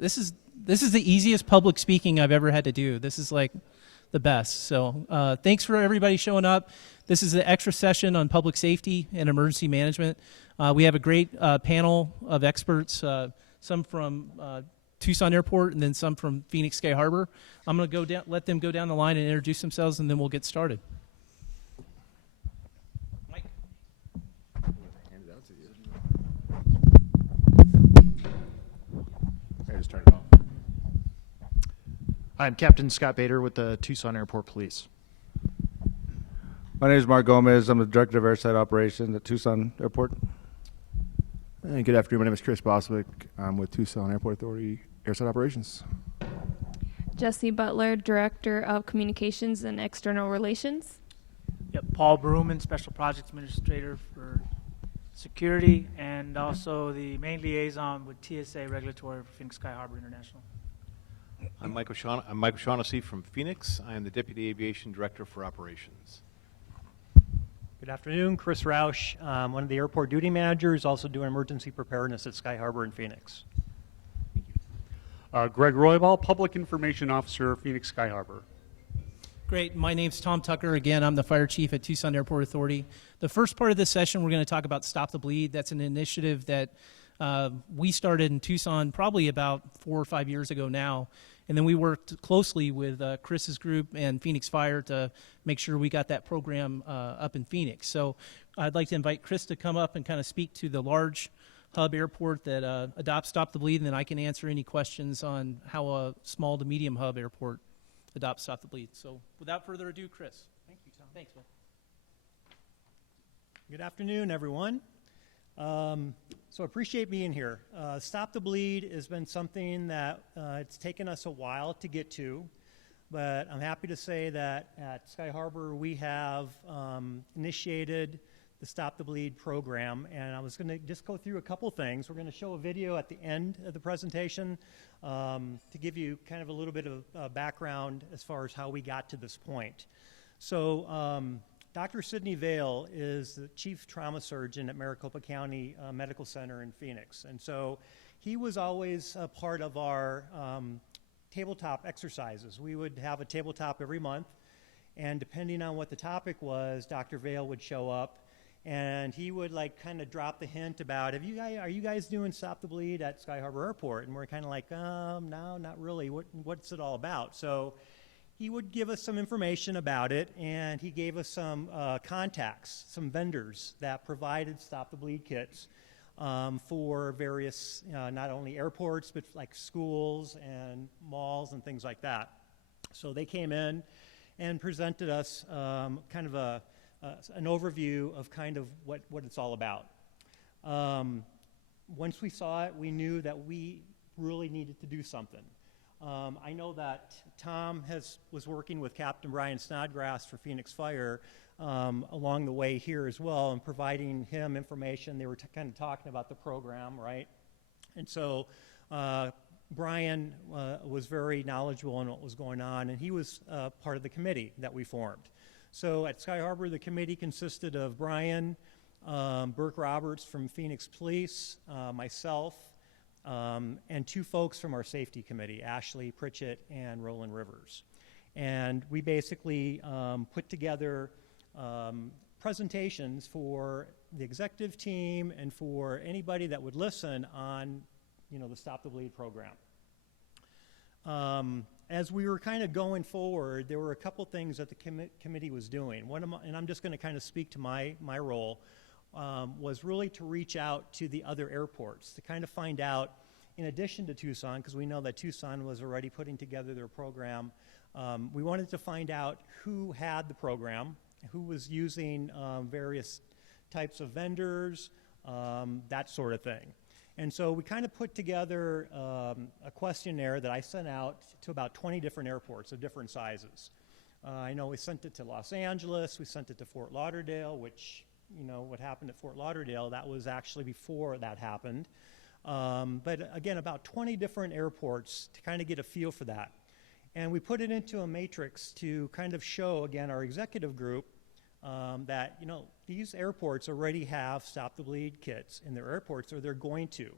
this is the easiest public speaking I've ever had to do. This is like the best. So thanks for everybody showing up. This is an extra session on public safety and emergency management. We have a great panel of experts, some from Tucson Airport and then some from Phoenix Sky Harbor. I'm going to go down, let them go down the line and introduce themselves, and then we'll get started. Mike. Hand it out to you. I just turned it off. I'm Captain Scott Bader with the Tucson Airport Police. My name is Mark Gomez. I'm the Director of Airside Operations at Tucson Airport. And good afternoon. My name is Chris Boswick. I'm with Tucson Airport Authority Airside Operations. Jesse Butler, Director of Communications and External Relations. Yep, Paul Broomman, Special Projects Administrator for Security, and also the main liaison with TSA Regulatory for Phoenix Sky Harbor International. I'm Mike O'Shaughnessy from Phoenix. I am the Deputy Aviation Director for Operations. Good afternoon, Chris Roush, one of the airport duty managers, also doing emergency preparedness at Sky Harbor in Phoenix. Greg Roybal, Public Information Officer, Phoenix Sky Harbor. Great. My name's Tom Tucker. Again, I'm the Fire Chief at Tucson Airport Authority. The first part of this session, we're going to talk about Stop the Bleed. That's an initiative that we started in Tucson probably about 4 or 5 years ago now. And then we worked closely with Chris's group and Phoenix Fire to make sure we got that program up in Phoenix. So I'd like to invite Chris to come up and kind of speak to the large hub airport that adopts Stop the Bleed, and then I can answer any questions on how a small to medium hub airport adopts Stop the Bleed. So without further ado, Chris. Thank you, Tom. Thanks, man. Good afternoon, everyone. So appreciate being here. Stop the Bleed has been something that it's taken us a while to get to, but I'm happy to say that at Sky Harbor we have initiated the Stop the Bleed program, and I was going to just go through a couple things. We're going to show a video at the end of the presentation to give you kind of a little bit of background as far as how we got to this point. So Dr. Sidney Vale is the chief trauma surgeon at Maricopa County Medical Center in Phoenix. And so he was always a part of our tabletop exercises. We would have a tabletop every month, and depending on what the topic was, Dr. Vale would show up, and he would like kind of drop the hint about, are you guys doing Stop the Bleed at Sky Harbor Airport? And we're kind of like, no, not really. What's it all about? So he would give us some information about it, and he gave us some contacts, some vendors that provided Stop the Bleed kits for various, not only airports, but like schools and malls and things like that. So they came in and presented us kind of an overview of kind of what it's all about. Once we saw it, we knew that we really needed to do something. I know that Tom was working with Captain Brian Snodgrass for Phoenix Fire along the way here as well, and providing him information. They were kind of talking about the program, right? And so Brian was very knowledgeable on what was going on, and he was part of the committee that we formed. So at Sky Harbor, the committee consisted of Brian, Burke Roberts from Phoenix Police, myself, and 2 folks from our safety committee, Ashley Pritchett and Roland Rivers. And we basically put together presentations for the executive team and for anybody that would listen on, the Stop the Bleed program. As we were kind of going forward, there were a couple things that the committee was doing. And I'm just going to kind of speak to my role, was really to reach out to the other airports to kind of find out, in addition to Tucson, because we know that Tucson was already putting together their program, we wanted to find out who had the program, who was using various types of vendors, that sort of thing. And so we kind of put together a questionnaire that I sent out to about 20 different airports of different sizes. I know we sent it to Los Angeles, we sent it to Fort Lauderdale, which, what happened at Fort Lauderdale, that was actually before that happened. But again, about 20 different airports to kind of get a feel for that. And we put it into a matrix to kind of show, again, our executive group that, these airports already have Stop the Bleed kits in their airports, or they're going to.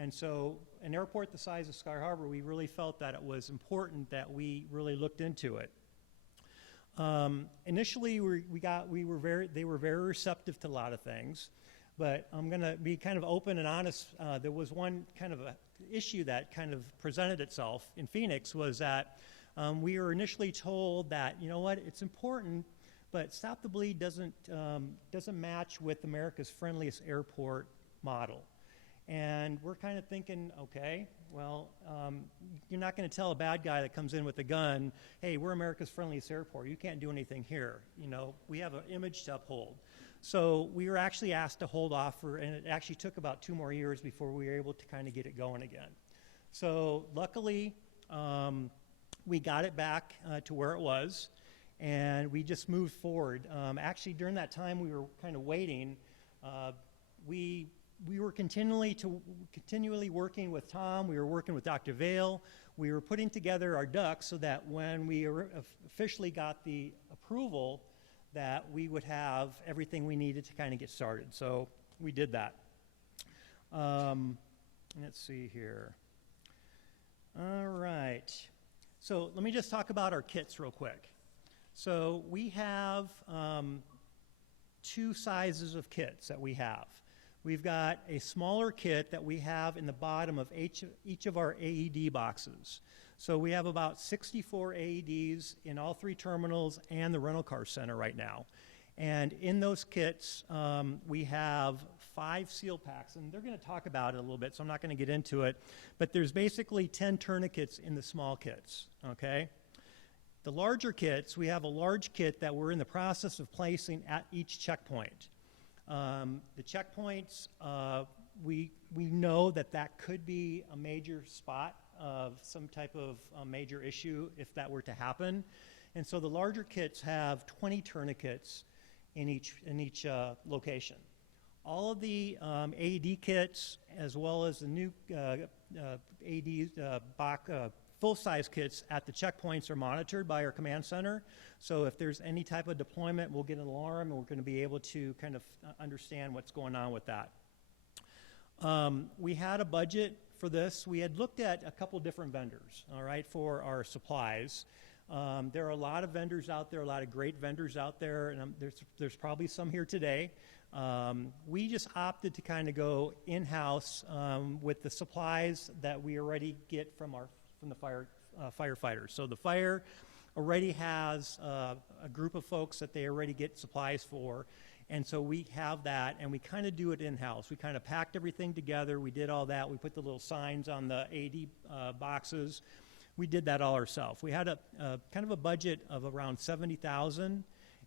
And so an airport the size of Sky Harbor, we really felt that it was important that we really looked into it. Initially, they were very receptive to a lot of things, but I'm going to be kind of open and honest. There was one kind of a issue that kind of presented itself in Phoenix was that we were initially told that, you know what, it's important, but Stop the Bleed doesn't match with America's Friendliest Airport model. And we're kind of thinking, okay, well, you're not going to tell a bad guy that comes in with a gun, hey, we're America's Friendliest Airport. You can't do anything here. You know, we have an image to uphold. So we were actually asked to hold off, and it actually took about 2 more years before we were able to kind of get it going again. So luckily, we got it back to where it was, and we just moved forward. Actually, during that time we were kind of waiting, we were continually working with Tom. We were working with Dr. Vale. We were putting together our ducks so that when we officially got the approval, that we would have everything we needed to kind of get started. So we did that. Let's see here. All right. So let me just talk about our kits real quick. So we have 2 sizes of kits that we have. We've got a smaller kit that we have in the bottom of each of our AED boxes. So we have about 64 AEDs in all 3 terminals and the rental car center right now. And in those kits, we have 5 seal packs, and they're going to talk about it a little bit, so I'm not going to get into it. But there's basically 10 tourniquets in the small kits, okay? The larger kits, we have a large kit that we're in the process of placing at each checkpoint. The checkpoints, we know that could be a major spot of some type of major issue if that were to happen. And so the larger kits have 20 tourniquets in each location. All of the AED kits, as well as the new AED full-size kits at the checkpoints, are monitored by our command center. So if there's any type of deployment, we'll get an alarm, and we're going to be able to kind of understand what's going on with that. We had a budget for this. We had looked at a couple different vendors, all right, for our supplies. There are a lot of vendors out there, a lot of great vendors out there, and there's probably some here today. We just opted to kind of go in-house with the supplies that we already get from the firefighters. So the fire already has a group of folks that they already get supplies for, and so we have that, and we kind of do it in-house. We kind of packed everything together. We did all that. We put the little signs on the AED boxes. We did that all ourselves. We had a kind of a budget of around $70,000,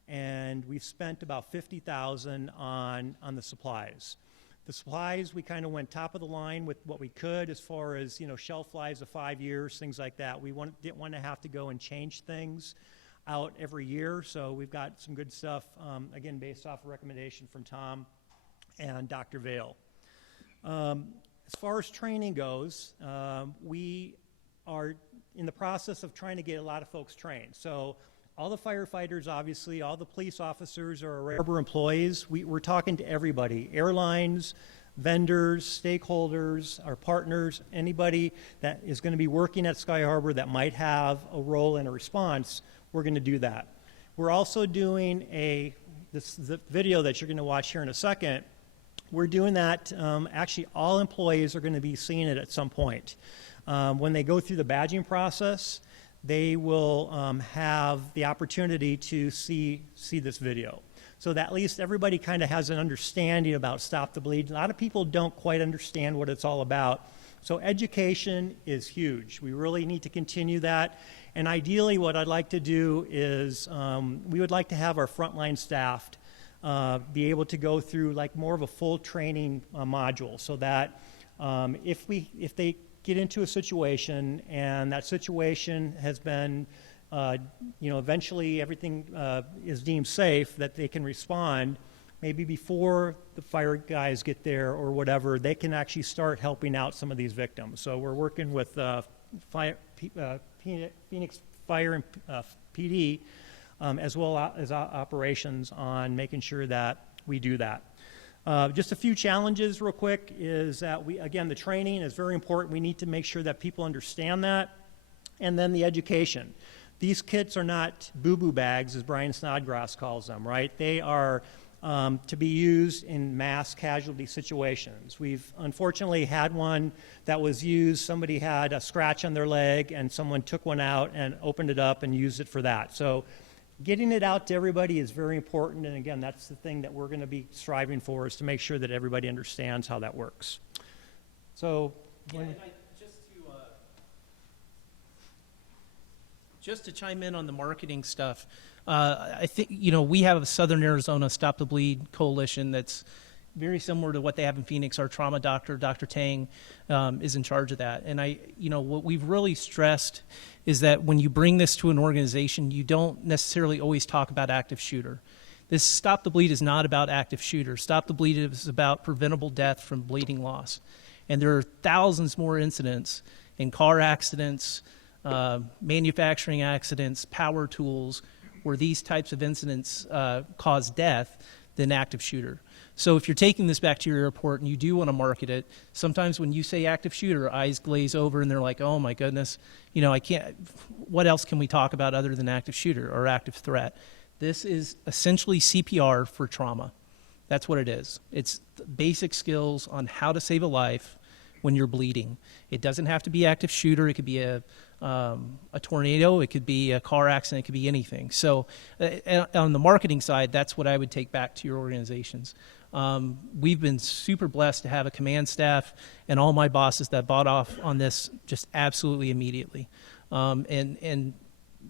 and we've spent about $50,000 on the supplies. The supplies, we kind of went top of the line with what we could as far as, you know, shelf lives of 5 years, things like that. We didn't want to have to go and change things out every year, so we've got some good stuff, again, based off a recommendation from Tom and Dr. Vale. As far as training goes, we are in the process of trying to get a lot of folks trained. So all the firefighters, obviously, all the police officers are Harbor employees. We're talking to everybody, airlines, vendors, stakeholders, our partners, anybody that is going to be working at Sky Harbor that might have a role in a response, we're going to do that. We're also doing the video that you're going to watch here in a second. We're doing that, actually all employees are going to be seeing it at some point. When they go through the badging process, they will have the opportunity to see this video. So that at least everybody kind of has an understanding about Stop the Bleed. A lot of people don't quite understand what it's all about. So education is huge. We really need to continue that. And ideally what I'd like to do is we would like to have our frontline staff be able to go through like more of a full training module so that if they get into a situation and that situation has been, eventually everything is deemed safe, that they can respond, maybe before the fire guys get there or whatever, they can actually start helping out some of these victims. So we're working with Phoenix Fire and PD, as well as operations on making sure that we do that. Just a few challenges real quick is that again, the training is very important. We need to make sure that people understand that. And then the education. These kits are not boo-boo bags, as Brian Snodgrass calls them, right? They are to be used in mass casualty situations. We've unfortunately had one that was used. Somebody had a scratch on their leg, and someone took one out and opened it up and used it for that. So getting it out to everybody is very important, and again, that's the thing that we're going to be striving for, is to make sure that everybody understands how that works. So, just to chime in on the marketing stuff, I think, we have a Southern Arizona Stop the Bleed coalition that's very similar to what they have in Phoenix. Our trauma doctor, Dr. Tang, is in charge of that. And what we've really stressed is that when you bring this to an organization, you don't necessarily always talk about active shooter. This Stop the Bleed is not about active shooter. Stop the Bleed is about preventable death from bleeding loss. And there are thousands more incidents in car accidents, manufacturing accidents, power tools, where these types of incidents cause death than active shooter. So if you're taking this back to your airport and you do want to market it, sometimes when you say active shooter, eyes glaze over and they're like, oh my goodness, I can't, what else can we talk about other than active shooter or active threat? This is essentially CPR for trauma. That's what it is. It's basic skills on how to save a life when you're bleeding. It doesn't have to be active shooter. It could be a tornado. It could be a car accident. It could be anything. So on the marketing side, that's what I would take back to your organizations. We've been super blessed to have a command staff and all my bosses that bought off on this just absolutely immediately. And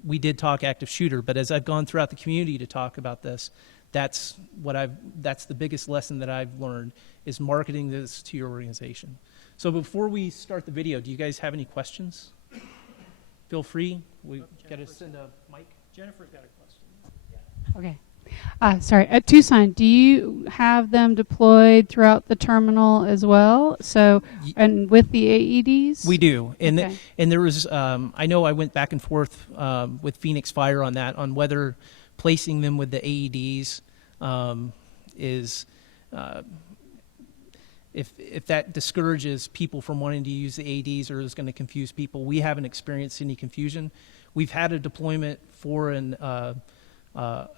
we did talk active shooter, but as I've gone throughout the community to talk about this, that's the biggest lesson that I've learned, is marketing this to your organization. So before we start the video, do you guys have any questions? Feel free. We got to send a mic. Jennifer's got a question. Okay. Sorry. At Tucson, do you have them deployed throughout the terminal as well? So, and with the AEDs? We do. And Okay. and there was, I know I went back and forth with Phoenix Fire on that, on whether placing them with the AEDs is, if that discourages people from wanting to use the AEDs or is going to confuse people. We haven't experienced any confusion. We've had a deployment for a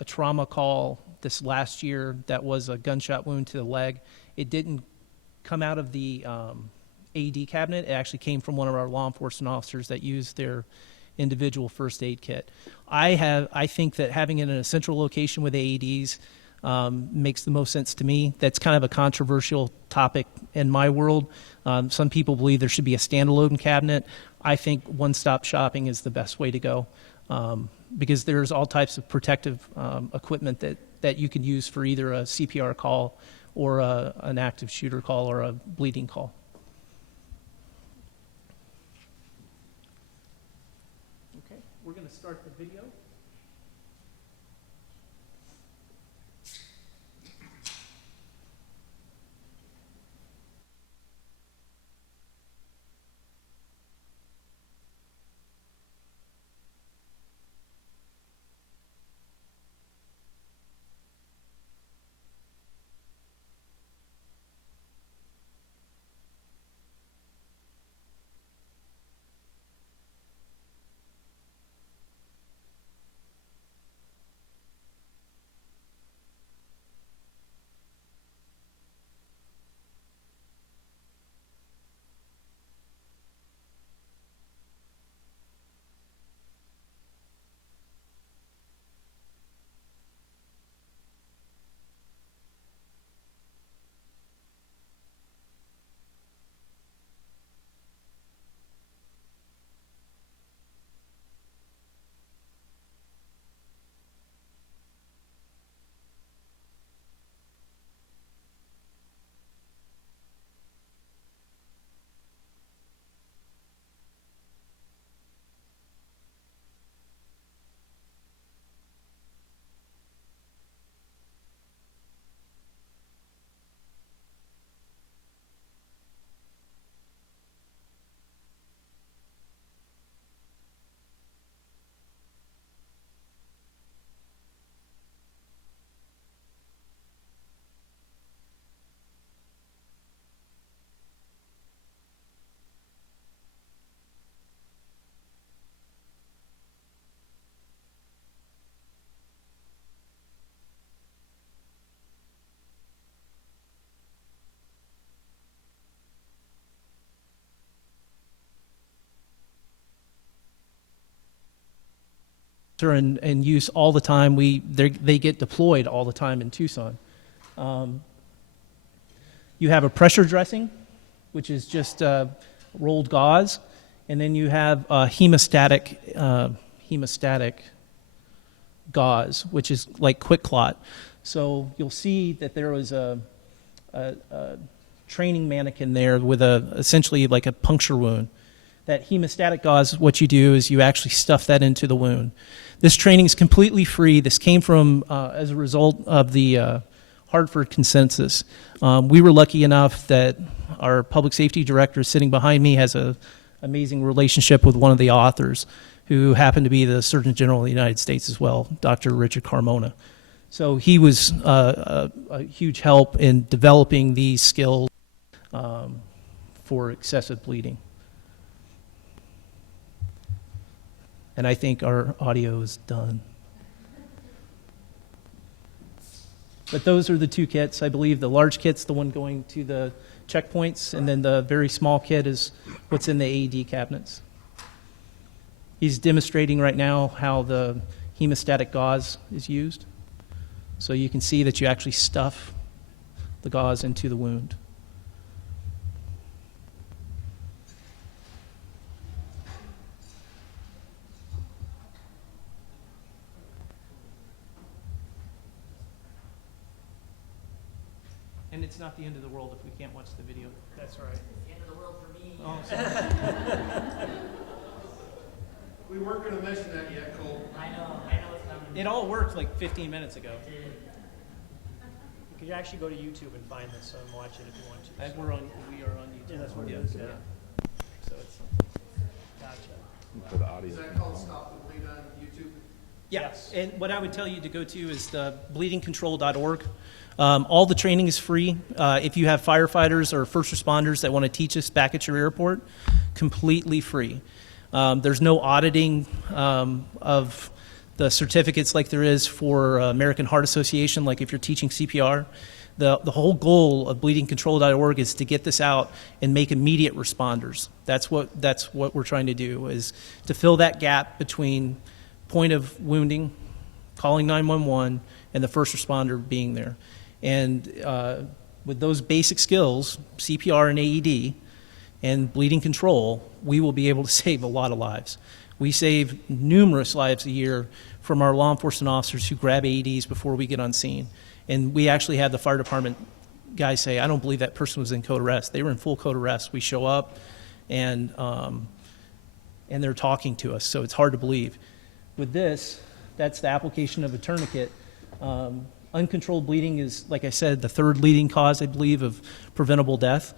trauma call this last year that was a gunshot wound to the leg. It didn't come out of the AED cabinet. It actually came from one of our law enforcement officers that used their individual first aid kit. I think that having it in a central location with AEDs makes the most sense to me. That's kind of a controversial topic in my world. Some people believe there should be a standalone cabinet. I think one-stop shopping is the best way to go, because there's all types of protective equipment that you can use for either a CPR call or an active shooter call or a bleeding call. Okay, we're going to start the video. are in use all the time. They get deployed all the time in Tucson. You have a pressure dressing, which is just rolled gauze, and then you have hemostatic gauze, which is like Quick Clot. So you'll see that there was a training mannequin there with essentially like a puncture wound. That hemostatic gauze, what you do is you actually stuff that into the wound. This training is completely free. This came from as a result of the Hartford Consensus. We were lucky enough that our public safety director sitting behind me has an amazing relationship with one of the authors, who happened to be the Surgeon General of the United States as well, Dr. Richard Carmona. So he was a huge help in developing these skills for excessive bleeding. And I think our audio is done. But those are the two kits. I believe the large kit's the one going to the checkpoints, and then the very small kit is what's in the AED cabinets. He's demonstrating right now how the hemostatic gauze is used. So you can see that you actually stuff the gauze into the wound. And it's not the end of the world if we can't watch the video. That's right. The end of the world for me. Oh, sorry. We weren't going to mention that yet, Cole. I know it's coming. It all worked like 15 minutes ago. You could actually go to YouTube and find this and watch it if you want to. We are on YouTube. Yeah, that's what it Yeah. is, yeah. So it's something. Gotcha. For the audio. Is that called Stop the Bleed on YouTube? Yes. And what I would tell you to go to is the bleedingcontrol.org. All the training is free. If you have firefighters or first responders that want to teach us back at your airport, completely free. There's no auditing of the certificates like there is for American Heart Association, like if you're teaching CPR. The whole goal of bleedingcontrol.org is to get this out and make immediate responders. That's what we're trying to do, is to fill that gap between point of wounding, calling 911, and the first responder being there. And with those basic skills, CPR and AED, and bleeding control, we will be able to save a lot of lives. We save numerous lives a year from our law enforcement officers who grab AEDs before we get on scene. And we actually had the fire department guys say, I don't believe that person was in code arrest. They were in full code arrest. We show up, and they're talking to us, so it's hard to believe. With this, that's the application of a tourniquet. Uncontrolled bleeding is, like I said, the third leading cause, I believe, of preventable death.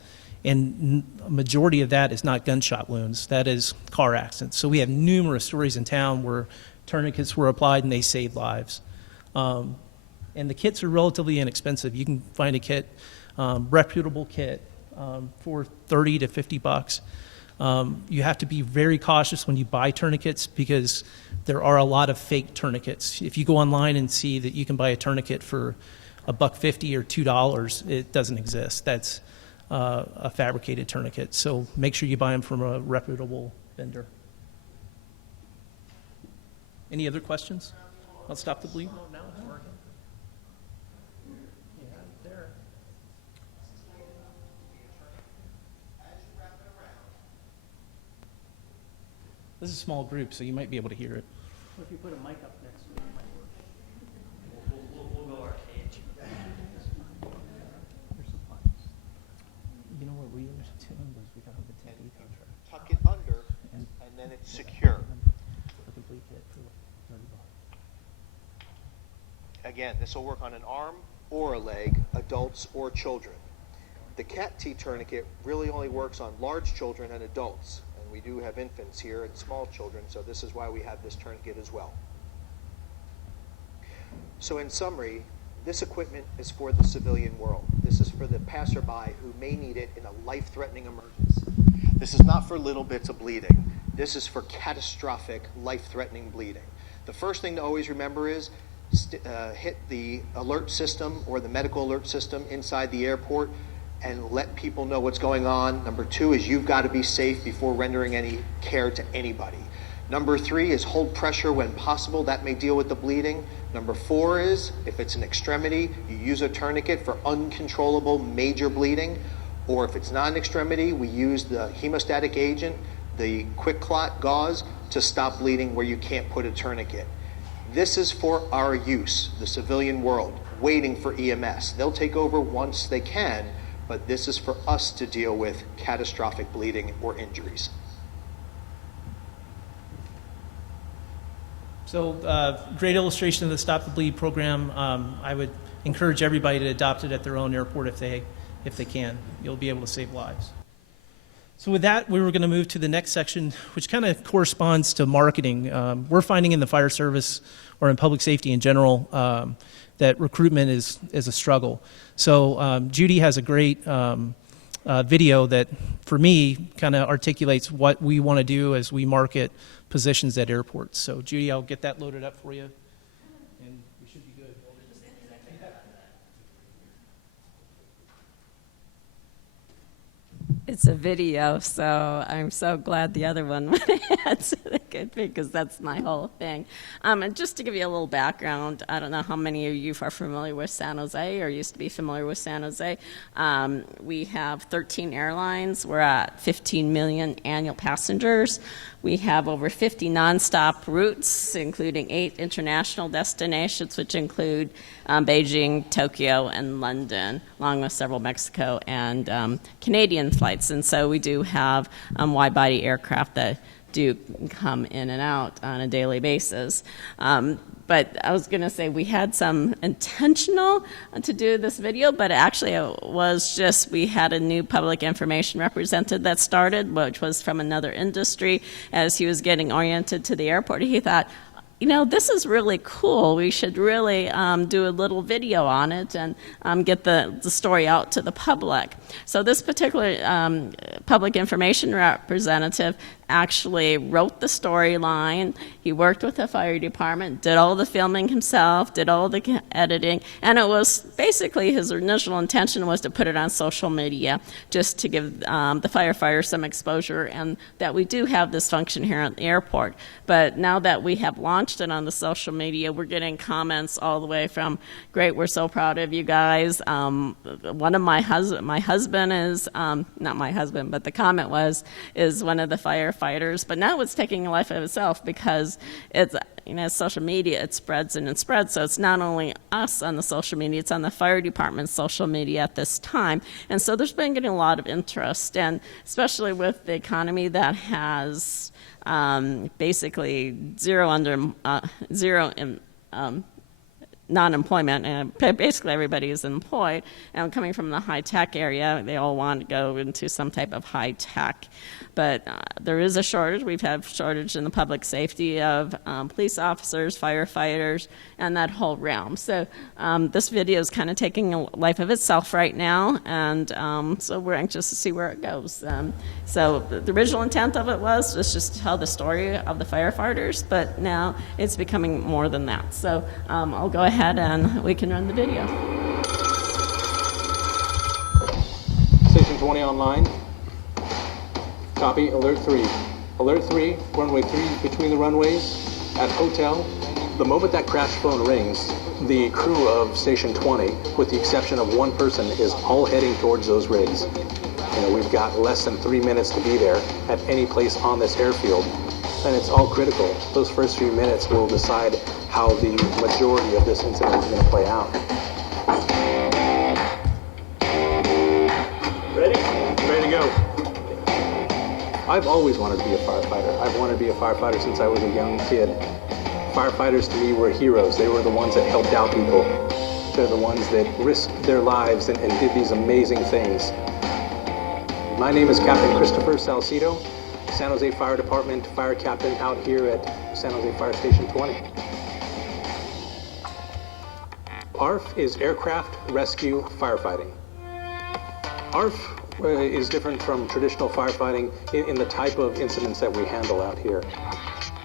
And a majority of that is not gunshot wounds. That is car accidents. So we have numerous stories in town where tourniquets were applied and they saved lives. And the kits are relatively inexpensive. You can find a kit, reputable kit, for $30 to $50. You have to be very cautious when you buy tourniquets because there are a lot of fake tourniquets. If you go online and see that you can buy a tourniquet for $1.50 or $2, it doesn't exist. That's a fabricated tourniquet. So make sure you buy them from a reputable vendor. Any other questions? I'll stop the bleed. Now it's working. Yeah, there. This is a small group, so you might be able to hear it. What if you put a mic up next to it, it might work. We'll go arcade. You know what we were doing was we got the technique contract. Tuck it under, and then it's secure. A complete kit for $30. Again, this will work on an arm or a leg, adults or children. The CAT T tourniquet really only works on large children and adults. And we do have infants here and small children, so this is why we have this tourniquet as well. So in summary, this equipment is for the civilian world. This is for the passerby who may need it in a life-threatening emergency. This is not for little bits of bleeding. This is for catastrophic, life-threatening bleeding. The first thing to always remember is hit the alert system or the medical alert system inside the airport and let people know what's going on. Number two is you've got to be safe before rendering any care to anybody. Number 3 is hold pressure when possible. That may deal with the bleeding. Number 4 is, if it's an extremity, you use a tourniquet for uncontrollable major bleeding. Or if it's not an extremity, we use the hemostatic agent, the quick clot gauze, to stop bleeding where you can't put a tourniquet. This is for our use, the civilian world, waiting for EMS. They'll take over once they can, but this is for us to deal with catastrophic bleeding or injuries. So, great illustration of the Stop the Bleed program. I would encourage everybody to adopt it at their own airport if they can. You'll be able to save lives. So with that, we were going to move to the next section, which kind of corresponds to marketing. We're finding in the fire service or in public safety in general that recruitment is a struggle. So Judy has a great video that, for me, kind of articulates what we want to do as we market positions at airports. So Judy, I'll get that loaded up for you, and we should be good. It's a video, so I'm so glad the other one went ahead so they could, because that's my whole thing. And just to give you a little background, I don't know how many of you are familiar with San Jose or used to be familiar with San Jose. We have 13 airlines. We're at 15 million annual passengers. We have over 50 nonstop routes, including 8 international destinations, which include Beijing, Tokyo, and London, along with several Mexico and Canadian flights. And so we do have wide-body aircraft that do come in and out on a daily basis. But I was going to say we had some intentional to do this video, but actually it was just we had a new public information representative that started, which was from another industry. As he was getting oriented to the airport, he thought, you know, this is really cool. We should really do a little video on it and get the story out to the public. So this particular public information representative actually wrote the storyline. He worked with the fire department, did all the filming himself, did all the editing, and it was basically his initial intention was to put it on social media just to give the firefighters some exposure and that we do have this function here at the airport. But now that we have launched it on the social media, we're getting comments all the way from, great, we're so proud of you guys. One of my husband is, not my husband, but the comment was, is one of the firefighters. But now it's taking a life of itself because it's, you know, social media, it spreads and it spreads. So it's not only us on the social media, it's on the fire department's social media at this time. And so there's been getting a lot of interest, and especially with the economy that has basically zero non-employment, and basically everybody is employed. And coming from the high-tech area, they all want to go into some type of high-tech. But there is a shortage. We've had shortage in the public safety of police officers, firefighters, and that whole realm. So this video is kind of taking a life of itself right now, and so we're anxious to see where it goes. So the original intent of it was just to tell the story of the firefighters, but now it's becoming more than that. So I'll go ahead and we can run the video. Station 20 online. Copy, alert 3. Alert 3, runway 3 between the runways at hotel. The moment that crash phone rings, the crew of Station 20, with the exception of one person, is all heading towards those rigs. You know, we've got less than 3 minutes to be there at any place on this airfield, and it's all critical. Those first few minutes will decide how the majority of this incident is going to play out. Ready? Ready to go. I've always wanted to be a firefighter. I've wanted to be a firefighter since I was a young kid. Firefighters to me were heroes. They were the ones that helped out people. They're the ones that risked their lives and did these amazing things. My name is Captain Christopher Salcido, San Jose Fire Department fire captain out here at San Jose Fire Station 20. ARF is Aircraft Rescue Firefighting. ARF is different from traditional firefighting in the type of incidents that we handle out here.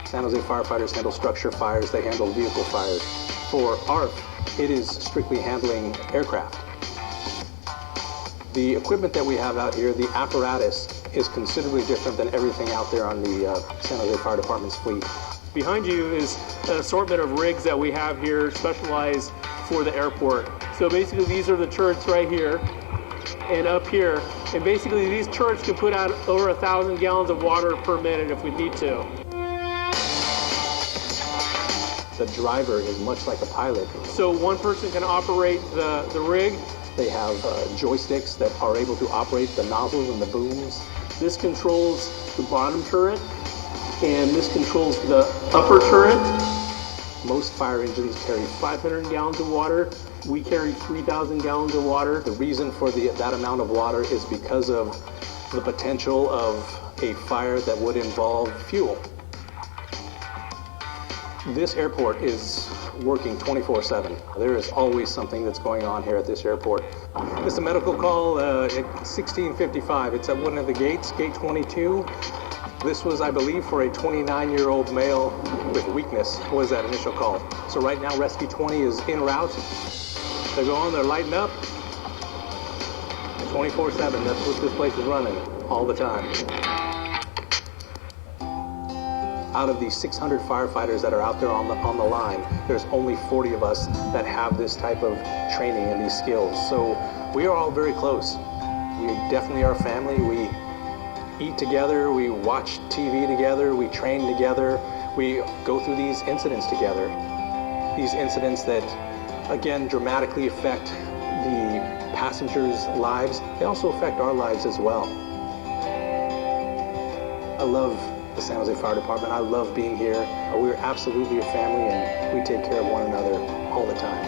San Jose firefighters handle structure fires, they handle vehicle fires. For ARF, it is strictly handling aircraft. The equipment that we have out here, the apparatus is considerably different than everything out there on the San Jose Fire Department's fleet. Behind you is an assortment of rigs that we have here specialized for the airport. So basically these are the turrets right here and up here. And basically these turrets can put out over 1,000 gallons of water per minute if we need to. The driver is much like a pilot. So one person can operate the rig. They have joysticks that are able to operate the nozzles and the booms. This controls the bottom turret, and this controls the upper turret. Most fire engines carry 500 gallons of water. We carry 3,000 gallons of water. The reason for that amount of water is because of the potential of a fire that would involve fuel. This airport is working 24/7. There is always something that's going on here at this airport. It's a medical call at 1655. It's at one of the gates, gate 22. This was, I believe, for a 29-year-old male with weakness was that initial call. So right now, Rescue 20 is en route. They're going, they're lighting up. 24/7, that's what this place is running all the time. Out of these 600 firefighters that are out there on the line, there's only 40 of us that have this type of training and these skills. So we are all very close. We definitely are family. We eat together, we watch TV together, we train together, we go through these incidents together. These incidents that, again, dramatically affect the passengers' lives, they also affect our lives as well. I love the San Jose Fire Department. I love being here. We're absolutely a family, and we take care of one another all the time.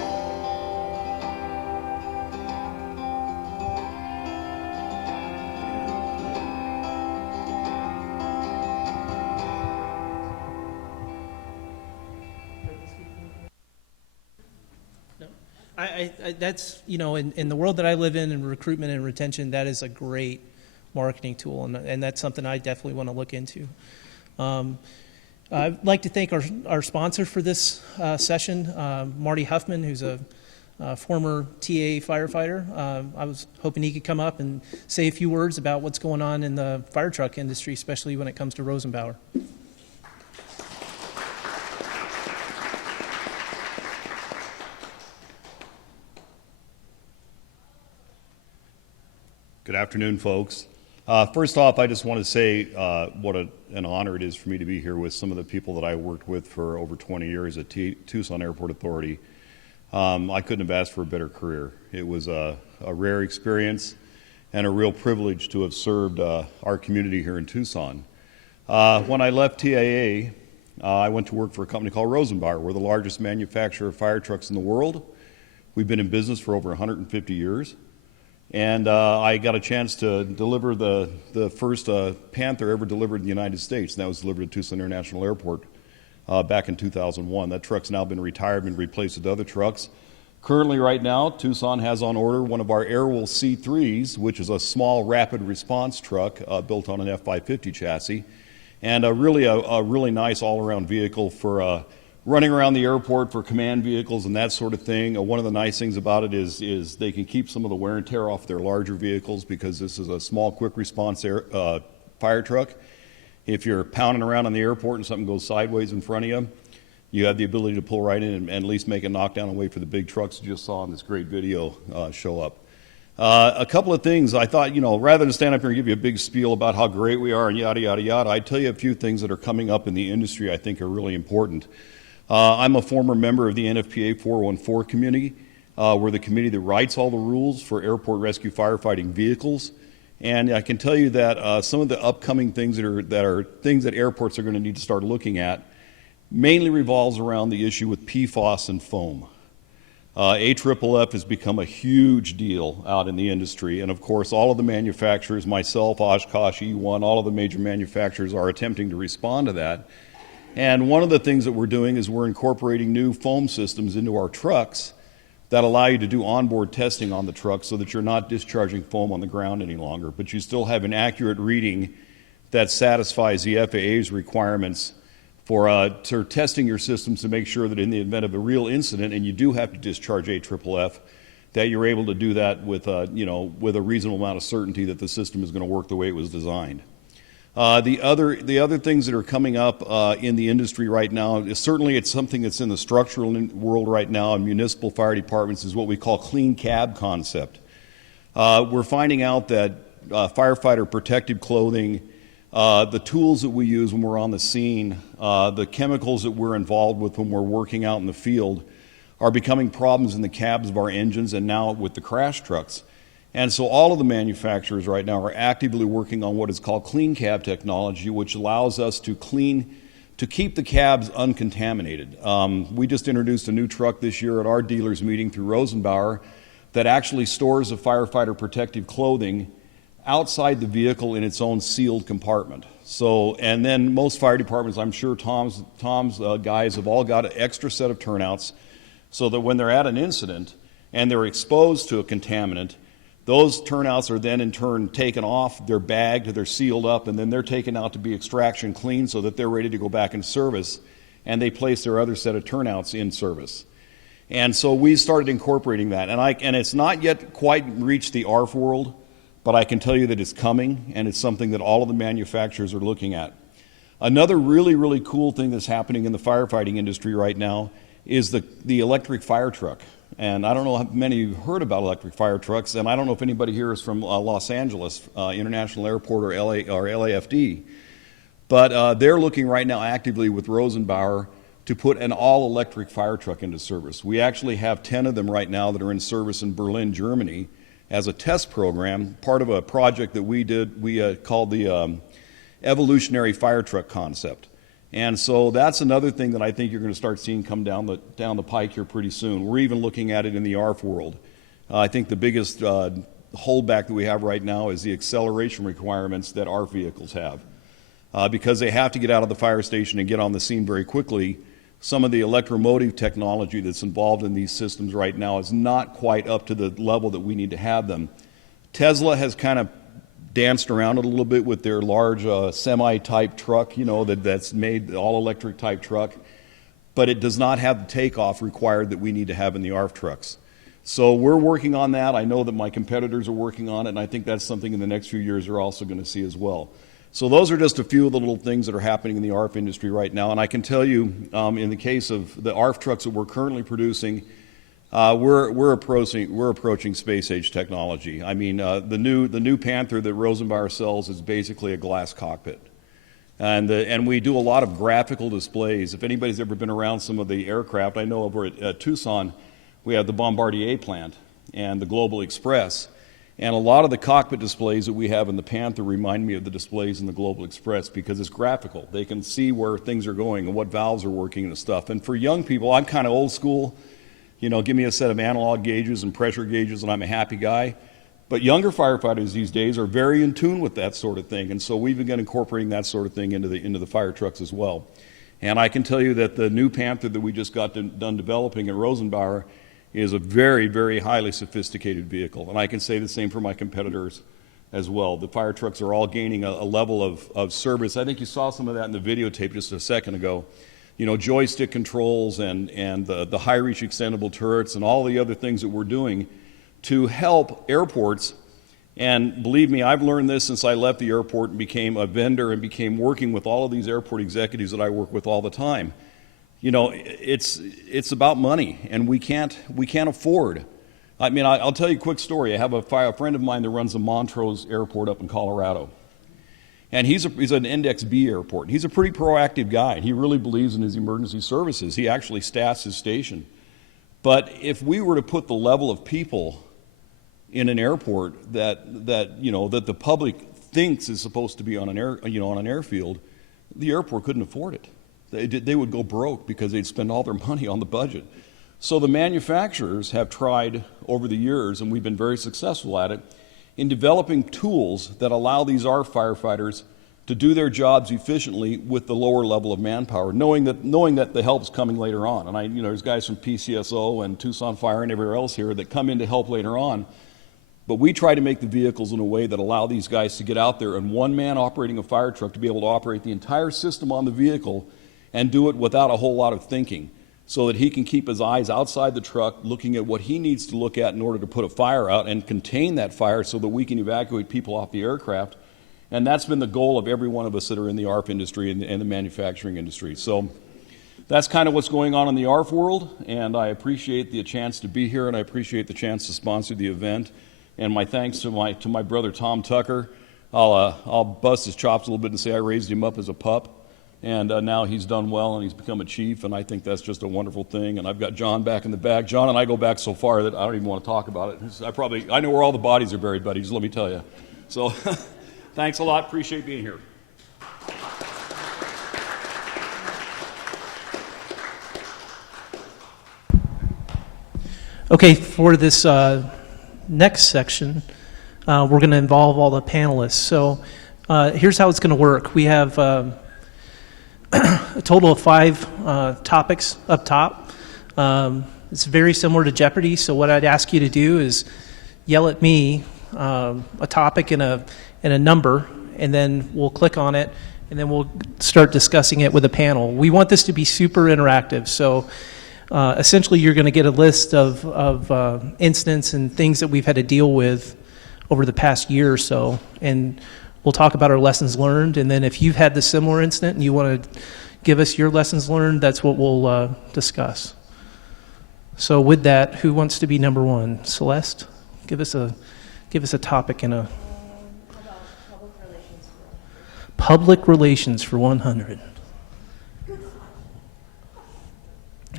That's, you know, in the world that I live in recruitment and retention, that is a great marketing tool, and that's something I definitely want to look into. I'd like to thank our sponsor for this session, Marty Huffman, who's a former TA firefighter. I was hoping he could come up and say a few words about what's going on in the fire truck industry, especially when it comes to Rosenbauer. Good afternoon, folks. First off, I just want to say what an honor it is for me to be here with some of the people that I worked with for over 20 years at Tucson Airport Authority. I couldn't have asked for a better career. It was a rare experience and a real privilege to have served our community here in Tucson. When I left TAA, I went to work for a company called Rosenbauer. We're the largest manufacturer of fire trucks in the world. We've been in business for over 150 years. And I got a chance to deliver the first Panther ever delivered in the United States, and that was delivered at Tucson International Airport back in 2001. That truck's now been retired and replaced with other trucks. Currently, right now, Tucson has on order one of our Airwolf C3s, which is a small rapid response truck built on an F550 chassis, and a really nice all-around vehicle for running around the airport for command vehicles and that sort of thing. One of the nice things about it is they can keep some of the wear and tear off their larger vehicles because this is a small, quick response fire truck. If you're pounding around on the airport and something goes sideways in front of you, you have the ability to pull right in and at least make a knockdown and wait for the big trucks you just saw in this great video show up. A couple of things I thought, rather than stand up here and give you a big spiel about how great we are and yada, yada, yada, I'd tell you a few things that are coming up in the industry I think are really important. I'm a former member of the NFPA 414 committee. We're the committee that writes all the rules for airport rescue firefighting vehicles. And I can tell you that some of the upcoming things that are things that airports are going to need to start looking at mainly revolves around the issue with PFAS and foam. AFFF has become a huge deal out in the industry. And of course, all of the manufacturers, myself, Oshkosh, E1, all of the major manufacturers are attempting to respond to that. And one of the things that we're doing is we're incorporating new foam systems into our trucks that allow you to do onboard testing on the truck so that you're not discharging foam on the ground any longer, but you still have an accurate reading that satisfies the FAA's requirements for testing your systems to make sure that in the event of a real incident, and you do have to discharge AFFF, that you're able to do that with with a reasonable amount of certainty that the system is going to work the way it was designed. The other things that are coming up in the industry right now is certainly it's something that's in the structural world right now in municipal fire departments is what we call clean cab concept. We're finding out that firefighter protective clothing, the tools that we use when we're on the scene, the chemicals that we're involved with when we're working out in the field are becoming problems in the cabs of our engines and now with the crash trucks. And so all of the manufacturers right now are actively working on what is called clean cab technology, which allows us to keep the cabs uncontaminated. We just introduced a new truck this year at our dealers meeting through Rosenbauer that actually stores the firefighter protective clothing outside the vehicle in its own sealed compartment. So, and then most fire departments, I'm sure Tom's guys have all got an extra set of turnouts so that when they're at an incident and they're exposed to a contaminant, those turnouts are then in turn taken off, they're bagged, they're sealed up, and then they're taken out to be extraction clean so that they're ready to go back in service, and they place their other set of turnouts in service. And so we started incorporating that, and it's not yet quite reached the ARF world, but I can tell you that it's coming, and it's something that all of the manufacturers are looking at. Another really, really cool thing that's happening in the firefighting industry right now is the electric fire truck. And I don't know how many of you have heard about electric fire trucks, and I don't know if anybody here is from Los Angeles International Airport or LAFD, but they're looking right now actively with Rosenbauer to put an all-electric fire truck into service. We actually have 10 of them right now that are in service in Berlin, Germany, as a test program, part of a project that we did, we called the evolutionary fire truck concept. And so that's another thing that I think you're going to start seeing come down the pike here pretty soon. We're even looking at it in the ARF world. I think the biggest holdback that we have right now is the acceleration requirements that ARF vehicles have. Because they have to get out of the fire station and get on the scene very quickly, some of the electromotive technology that's involved in these systems right now is not quite up to the level that we need to have them. Tesla has kind of danced around it a little bit with their large semi-type truck, that's made all-electric type truck, but it does not have the takeoff required that we need to have in the ARF trucks. So we're working on that. I know that my competitors are working on it, and I think that's something in the next few years you're also going to see as well. So those are just a few of the little things that are happening in the ARF industry right now, and I can tell you, in the case of the ARF trucks that we're currently producing, we're approaching space age technology. I mean, the new Panther that Rosenbauer sells is basically a glass cockpit, and we do a lot of graphical displays. If anybody's ever been around some of the aircraft, I know over at Tucson, we have the Bombardier plant and the Global Express, and a lot of the cockpit displays that we have in the Panther remind me of the displays in the Global Express because it's graphical. They can see where things are going and what valves are working and stuff. And for young people, I'm kind of old school. Give me a set of analog gauges and pressure gauges and I'm a happy guy. But younger firefighters these days are very in tune with that sort of thing. And so we've begun incorporating that sort of thing into the fire trucks as well. And I can tell you that the new Panther that we just got done developing at Rosenbauer is a very, very highly sophisticated vehicle. And I can say the same for my competitors as well. The fire trucks are all gaining a level of service. I think you saw some of that in the videotape just a second ago. Joystick controls and the high-reach extendable turrets and all the other things that we're doing to help airports. And believe me, I've learned this since I left the airport and became a vendor and became working with all of these airport executives that I work with all the time. It's about money, and we can't afford. I mean, I'll tell you a quick story. I have a friend of mine that runs the Montrose Airport up in Colorado. And he's an Index B airport. He's a pretty proactive guy. He really believes in his emergency services. He actually staffs his station. But if we were to put the level of people in an airport that the public thinks is supposed to be on an airfield, the airport couldn't afford it. They would go broke because they'd spend all their money on the budget. So the manufacturers have tried over the years, and we've been very successful at it, in developing tools that allow these ARF firefighters to do their jobs efficiently with the lower level of manpower, knowing that the help's coming later on. And there's guys from PCSO and Tucson Fire and everywhere else here that come in to help later on. But we try to make the vehicles in a way that allow these guys to get out there and one man operating a fire truck to be able to operate the entire system on the vehicle and do it without a whole lot of thinking. so that he can keep his eyes outside the truck looking at what he needs to look at in order to put a fire out and contain that fire so that we can evacuate people off the aircraft. And that's been the goal of every one of us that are in the ARF industry and the manufacturing industry. So that's kind of what's going on in the ARF world, and I appreciate the chance to be here, and I appreciate the chance to sponsor the event. And my thanks to my brother Tom Tucker. I'll bust his chops a little bit and say I raised him up as a pup, and now he's done well and he's become a chief, and I think that's just a wonderful thing. And I've got John back in the back. John and I go back so far that I don't even want to talk about it. I know where all the bodies are buried, buddy, just let me tell you. So thanks a lot. Appreciate being here. Okay, for this next section, we're going to involve all the panelists. So here's how it's going to work. We have a total of 5 topics up top. It's very similar to Jeopardy, so what I'd ask you to do is yell at me a topic and a number, and then we'll click on it, and then we'll start discussing it with a panel. We want this to be super interactive, so essentially you're going to get a list of incidents and things that we've had to deal with over the past year or so, and we'll talk about our lessons learned, and then if you've had the similar incident and you want to give us your lessons learned, that's what we'll discuss. So with that, who wants to be number 1? Celeste, give us a topic and a public relations for 100.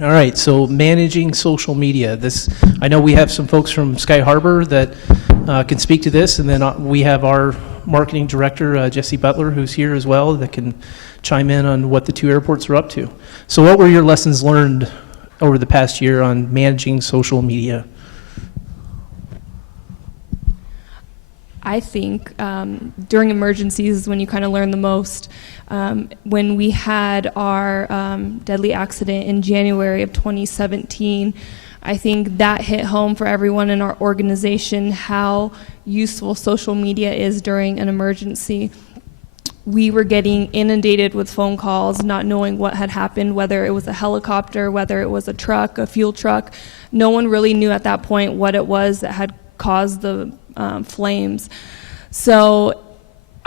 All right, so managing social media. I know we have some folks from Sky Harbor that can speak to this, and then we have our marketing director, Jesse Butler, who's here as well, that can chime in on what the 2 airports are up to. So what were your lessons learned over the past year on managing social media? I think during emergencies is when you kind of learn the most. When we had our deadly accident in January of 2017, I think that hit home for everyone in our organization how useful social media is during an emergency. We were getting inundated with phone calls, not knowing what had happened, whether it was a helicopter, whether it was a truck, a fuel truck. No one really knew at that point what it was that had caused the flames. So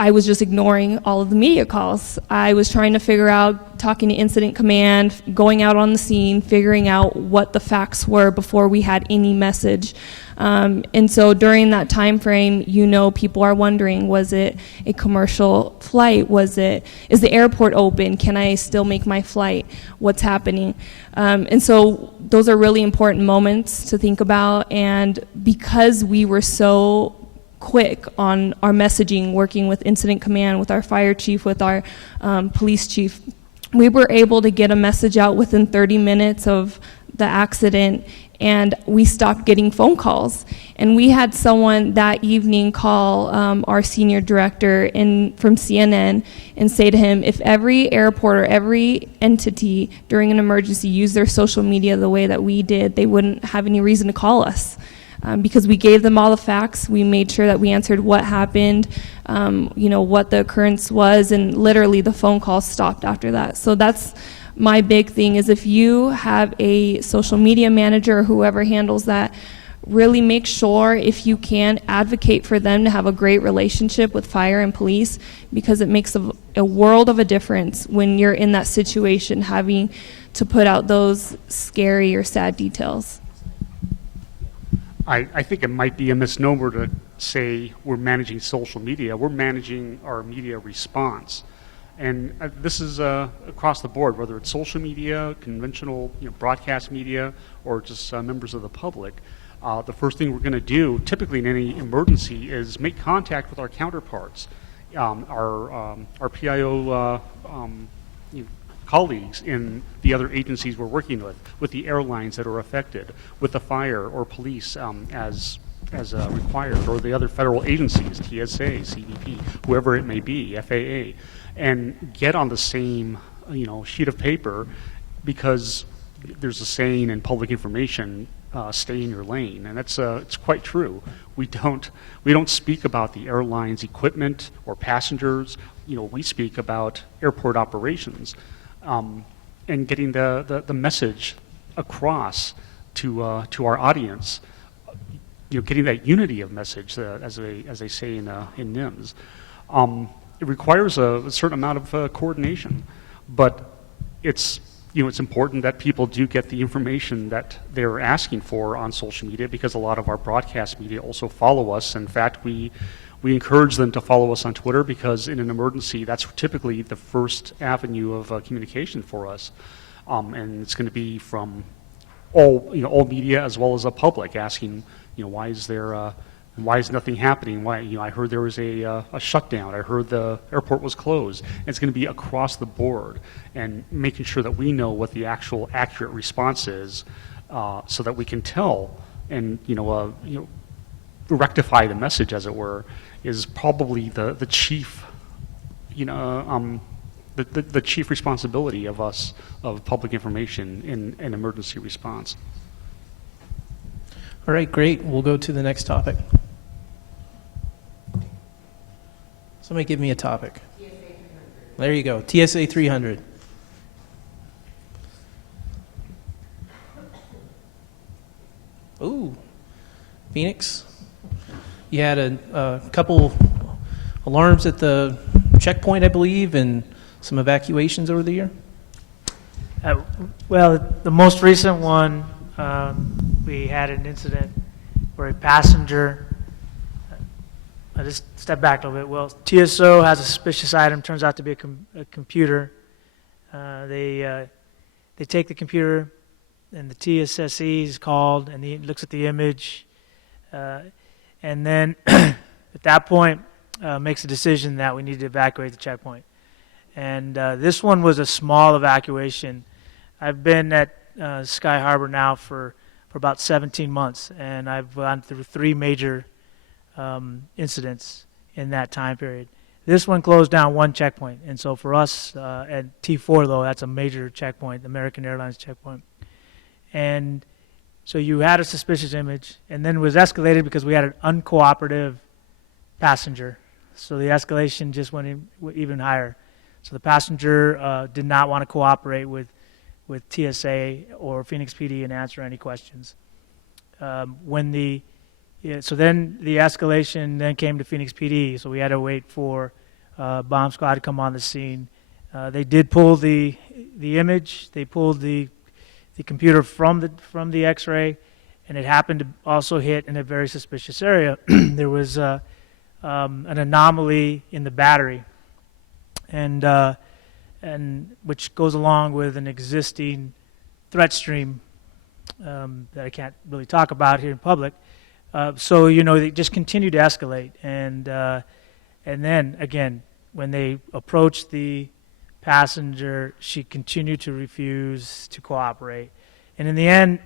I was just ignoring all of the media calls. I was trying to figure out, talking to Incident Command, going out on the scene, figuring out what the facts were before we had any message. And so during that time frame, people are wondering, was it a commercial flight? Is the airport open? Can I still make my flight? What's happening? And so those are really important moments to think about. And because we were so quick on our messaging, working with Incident Command, with our fire chief, with our police chief, we were able to get a message out within 30 minutes of the accident, and we stopped getting phone calls. And we had someone that evening call our senior director from CNN and say to him, if every airport or every entity during an emergency used their social media the way that we did, they wouldn't have any reason to call us. Because we gave them all the facts, we made sure that we answered what happened, what the occurrence was, and literally the phone calls stopped after that. So that's my big thing, is if you have a social media manager or whoever handles that, really make sure, if you can, advocate for them to have a great relationship with fire and police, because it makes a world of a difference when you're in that situation, having to put out those scary or sad details. I think it might be a misnomer to say we're managing social media. We're managing our media response. And this is across the board, whether it's social media, conventional broadcast media, or just members of the public. The first thing we're going to do, typically in any emergency, is make contact with our counterparts, our PIO colleagues in the other agencies we're working with the airlines that are affected, with the fire or police as required, or the other federal agencies, TSA, CBP, whoever it may be, FAA, and get on the same sheet of paper, because there's a saying in public information, stay in your lane, and that's it's quite true. We don't speak about the airline's equipment or passengers. We speak about airport operations. And getting the message across to our audience, getting that unity of message, as they say in NIMS. It requires a certain amount of coordination, but it's important that people do get the information that they're asking for on social media, because a lot of our broadcast media also follow us. In fact, we encourage them to follow us on Twitter, because in an emergency, that's typically the first avenue of communication for us. And it's going to be from all media as well as the public asking, why is nothing happening? Why, I heard there was a shutdown. I heard the airport was closed. And it's going to be across the board, and making sure that we know what the actual accurate response is, so that we can tell and rectify the message, as it were, is probably the chief, the chief responsibility of us, of public information in an emergency response. All right, great. We'll go to the next topic. Somebody give me a topic. There you go, TSA 300. Ooh, Phoenix. You had a couple alarms at the checkpoint, I believe, and some evacuations over the year? Well, the most recent one, we had an incident where a passenger, I just step back a little bit. Well, TSO has a suspicious item, turns out to be a computer. They take the computer, and the TSSE is called, and he looks at the image, and then at that point makes a decision that we need to evacuate the checkpoint. And this one was a small evacuation. I've been at Sky Harbor now for about 17 months, and I've gone through 3 major incidents in that time period. This one closed down 1 checkpoint, and so for us at T4, though, that's a major checkpoint, the American Airlines checkpoint. And so you had a suspicious image, and then it was escalated because we had an uncooperative passenger. So the escalation just went even higher. So the passenger did not want to cooperate with TSA or Phoenix PD and answer any questions. So then the escalation then came to Phoenix PD, so we had to wait for bomb squad to come on the scene. They did pull the image. They pulled the computer from the X-ray, and it happened to also hit in a very suspicious area. There was an anomaly in the battery, and which goes along with an existing threat stream that I can't really talk about here in public. So they just continue to escalate, and then again, when they approached the passenger, she continued to refuse to cooperate, and in the end,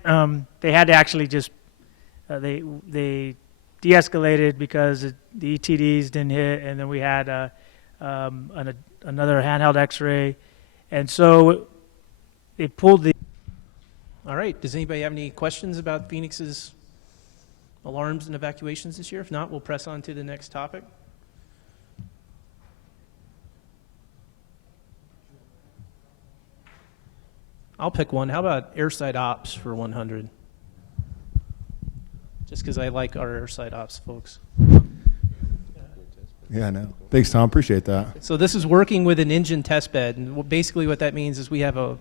they had to actually just they de-escalated because the ETDs didn't hit, and then we had another handheld X-ray, and so they pulled the. All right. Does anybody have any questions about Phoenix's alarms and evacuations this year? If not, we'll press on to the next topic. I'll pick one. How about airside ops for 100? Just because I like our airside ops folks. Yeah, I know. Thanks, Tom. Appreciate that. So this is working with an engine test bed, and basically what that means is we have a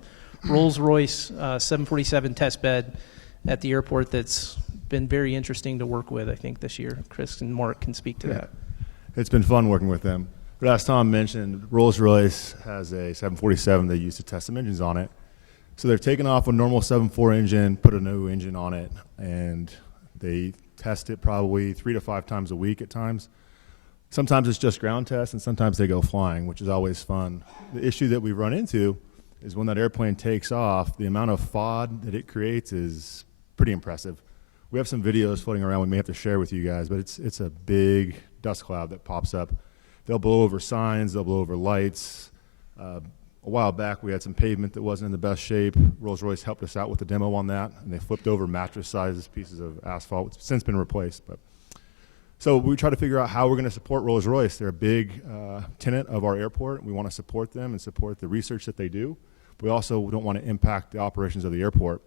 Rolls-Royce 747 test bed at the airport that's been very interesting to work with, I think, this year. Chris and Mark can speak to that. It's been fun working with them. But as Tom mentioned, Rolls-Royce has a 747 they use to test some engines on it. So they're taking off a normal 7.4 engine, put a new engine on it, and they test it probably 3 to 5 times a week at times. Sometimes it's just ground tests, and sometimes they go flying, which is always fun. The issue that we run into is when that airplane takes off, the amount of FOD that it creates is pretty impressive. We have some videos floating around we may have to share with you guys, but it's a big dust cloud that pops up. They'll blow over signs, they'll blow over lights. A while back, we had some pavement that wasn't in the best shape. Rolls-Royce helped us out with the demo on that, and they flipped over mattress-sized pieces of asphalt. It's since been replaced. So we try to figure out how we're going to support Rolls-Royce. They're a big tenant of our airport. We want to support them and support the research that they do. We also don't want to impact the operations of the airport.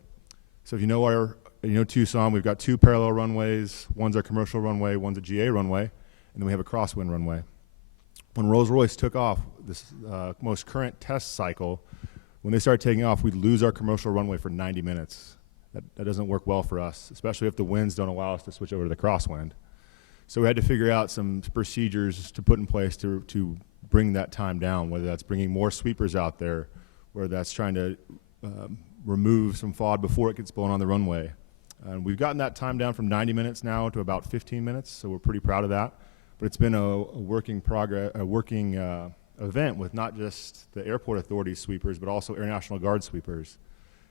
So if you know Tucson, we've got 2 parallel runways. One's our commercial runway, one's a GA runway, and then we have a crosswind runway. When Rolls-Royce took off, this most current test cycle, when they started taking off, we'd lose our commercial runway for 90 minutes. That doesn't work well for us, especially if the winds don't allow us to switch over to the crosswind. So we had to figure out some procedures to put in place to bring that time down, whether that's bringing more sweepers out there, whether that's trying to remove some FOD before it gets blown on the runway. And we've gotten that time down from 90 minutes now to about 15 minutes, so we're pretty proud of that. But it's been a working event with not just the airport authority sweepers, but also Air National Guard sweepers.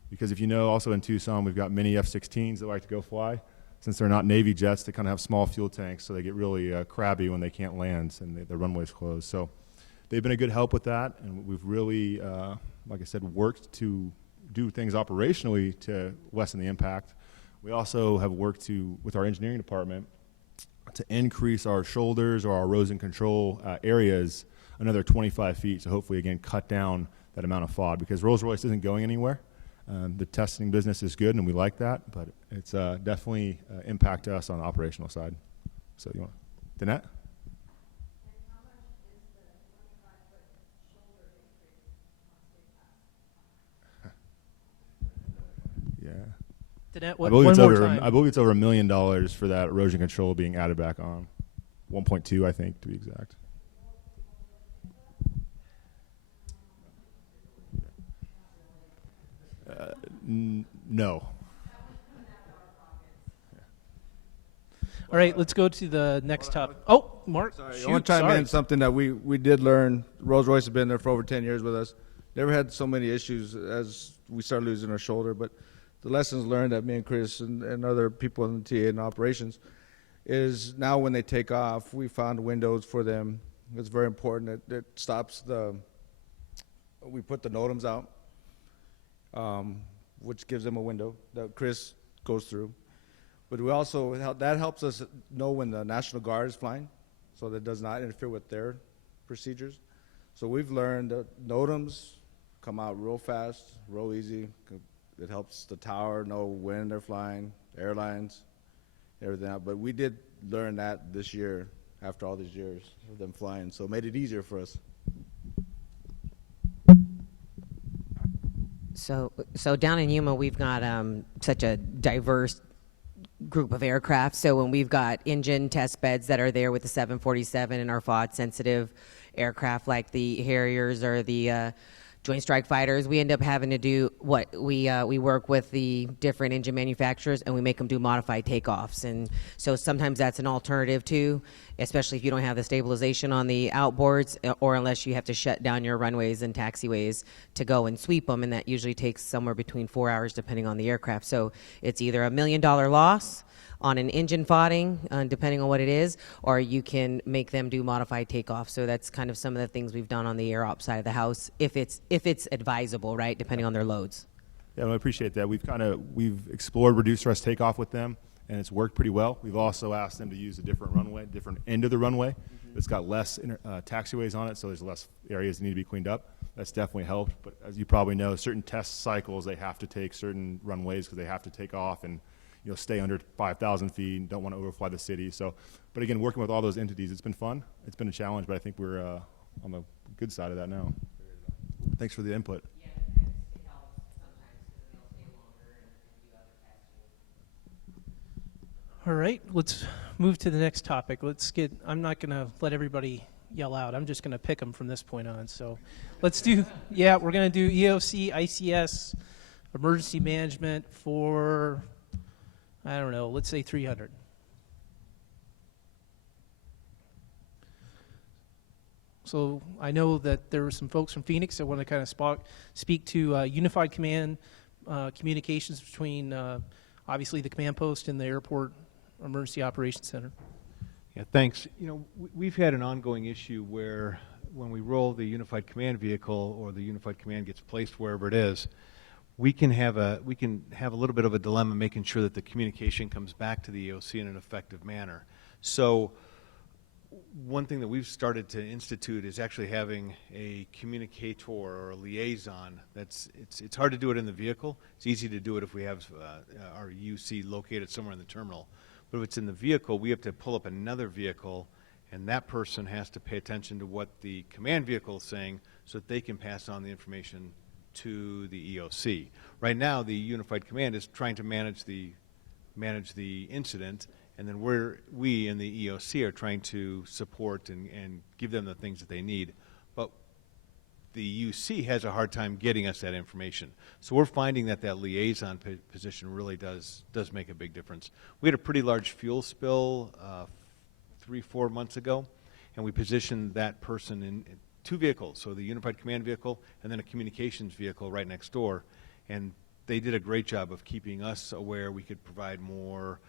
Because if you know, also in Tucson, we've got many F-16s that like to go fly. Since they're not Navy jets, they kind of have small fuel tanks, so they get really crabby when they can't land and the runway's closed. So they've been a good help with that, and we've really, like I said, worked to do things operationally to lessen the impact. We also have worked with our engineering department to increase our shoulders or our erosion control areas another 25 feet, so hopefully, again, cut down that amount of FOD, because Rolls-Royce isn't going anywhere. The testing business is good, and we like that, but it's definitely impact us on the operational side. So you want, Danette? Yeah. Danette, I believe it's over $1 million for that erosion control being added back on. 1.2, I think, to be exact. No. All right, let's go to the next topic. Oh, Mark. Sorry, shoot, I want to chime sorry. in something that we did learn. Rolls-Royce has been there for over 10 years with us. Never had so many issues as we started losing our shoulder, but the lessons learned that me and Chris and other people in the TA and operations is now when they take off, we found windows for them. It's very important. It stops we put the NOTAMs out, which gives them a window that Chris goes through. But we also, that helps us know when the National Guard is flying, so that does not interfere with their procedures. So we've learned that NOTAMs come out real fast, real easy. It helps the tower know when they're flying, airlines, everything else. But we did learn that this year after all these years of them flying, so it made it easier for us. So down in Yuma, we've got such a diverse group of aircraft. So when we've got engine test beds that are there with the 747 and our FOD-sensitive aircraft like the Harriers or the Joint Strike Fighters, we end up having to do what we work with the different engine manufacturers and we make them do modified takeoffs. And so sometimes that's an alternative too, especially if you don't have the stabilization on the outboards or unless you have to shut down your runways and taxiways to go and sweep them, and that usually takes somewhere between 4 hours depending on the aircraft. So it's either $1 million loss on an engine FODing, depending on what it is, or you can make them do modified takeoff. So that's kind of some of the things we've done on the air op side of the house, if it's advisable, right, depending on their loads. Yeah, I appreciate that. We've explored reduced thrust takeoff with them, and it's worked pretty well. We've also asked them to use a different runway, different end of the runway. It's got less taxiways on it, so there's less areas that need to be cleaned up. That's definitely helped. But as you probably know, certain test cycles, they have to take certain runways because they have to take off and stay under 5,000 feet and don't want to overfly the city. So, but again, working with all those entities, it's been fun. It's been a challenge, but I think we're on the good side of that now. Thanks for the input. All right, let's move to the next topic. I'm not going to let everybody yell out. I'm just going to pick them from this point on. So let's we're going to do EOC, ICS, emergency management for, I don't know, let's say 300. So I know that there were some folks from Phoenix that want to kind of speak to unified command communications between obviously the command post and the airport emergency operations center. Yeah, thanks. We've had an ongoing issue where when we roll the unified command vehicle or the unified command gets placed wherever it is, we can have a little bit of a dilemma making sure that the communication comes back to the EOC in an effective manner. So one thing that we've started to institute is actually having a communicator or a liaison. It's hard to do it in the vehicle. It's easy to do it if we have our UC located somewhere in the terminal. But if it's in the vehicle, we have to pull up another vehicle, and that person has to pay attention to what the command vehicle is saying so that they can pass on the information to the EOC. Right now, the Unified Command is trying to manage the incident, and then we in the EOC are trying to support and give them the things that they need. But the UC has a hard time getting us that information. So we're finding that liaison position really does make a big difference. We had a pretty large fuel spill 3-4 months ago, and we positioned that person in 2 vehicles, so the Unified Command vehicle and then a communications vehicle right next door, and they did a great job of keeping us aware. We could provide more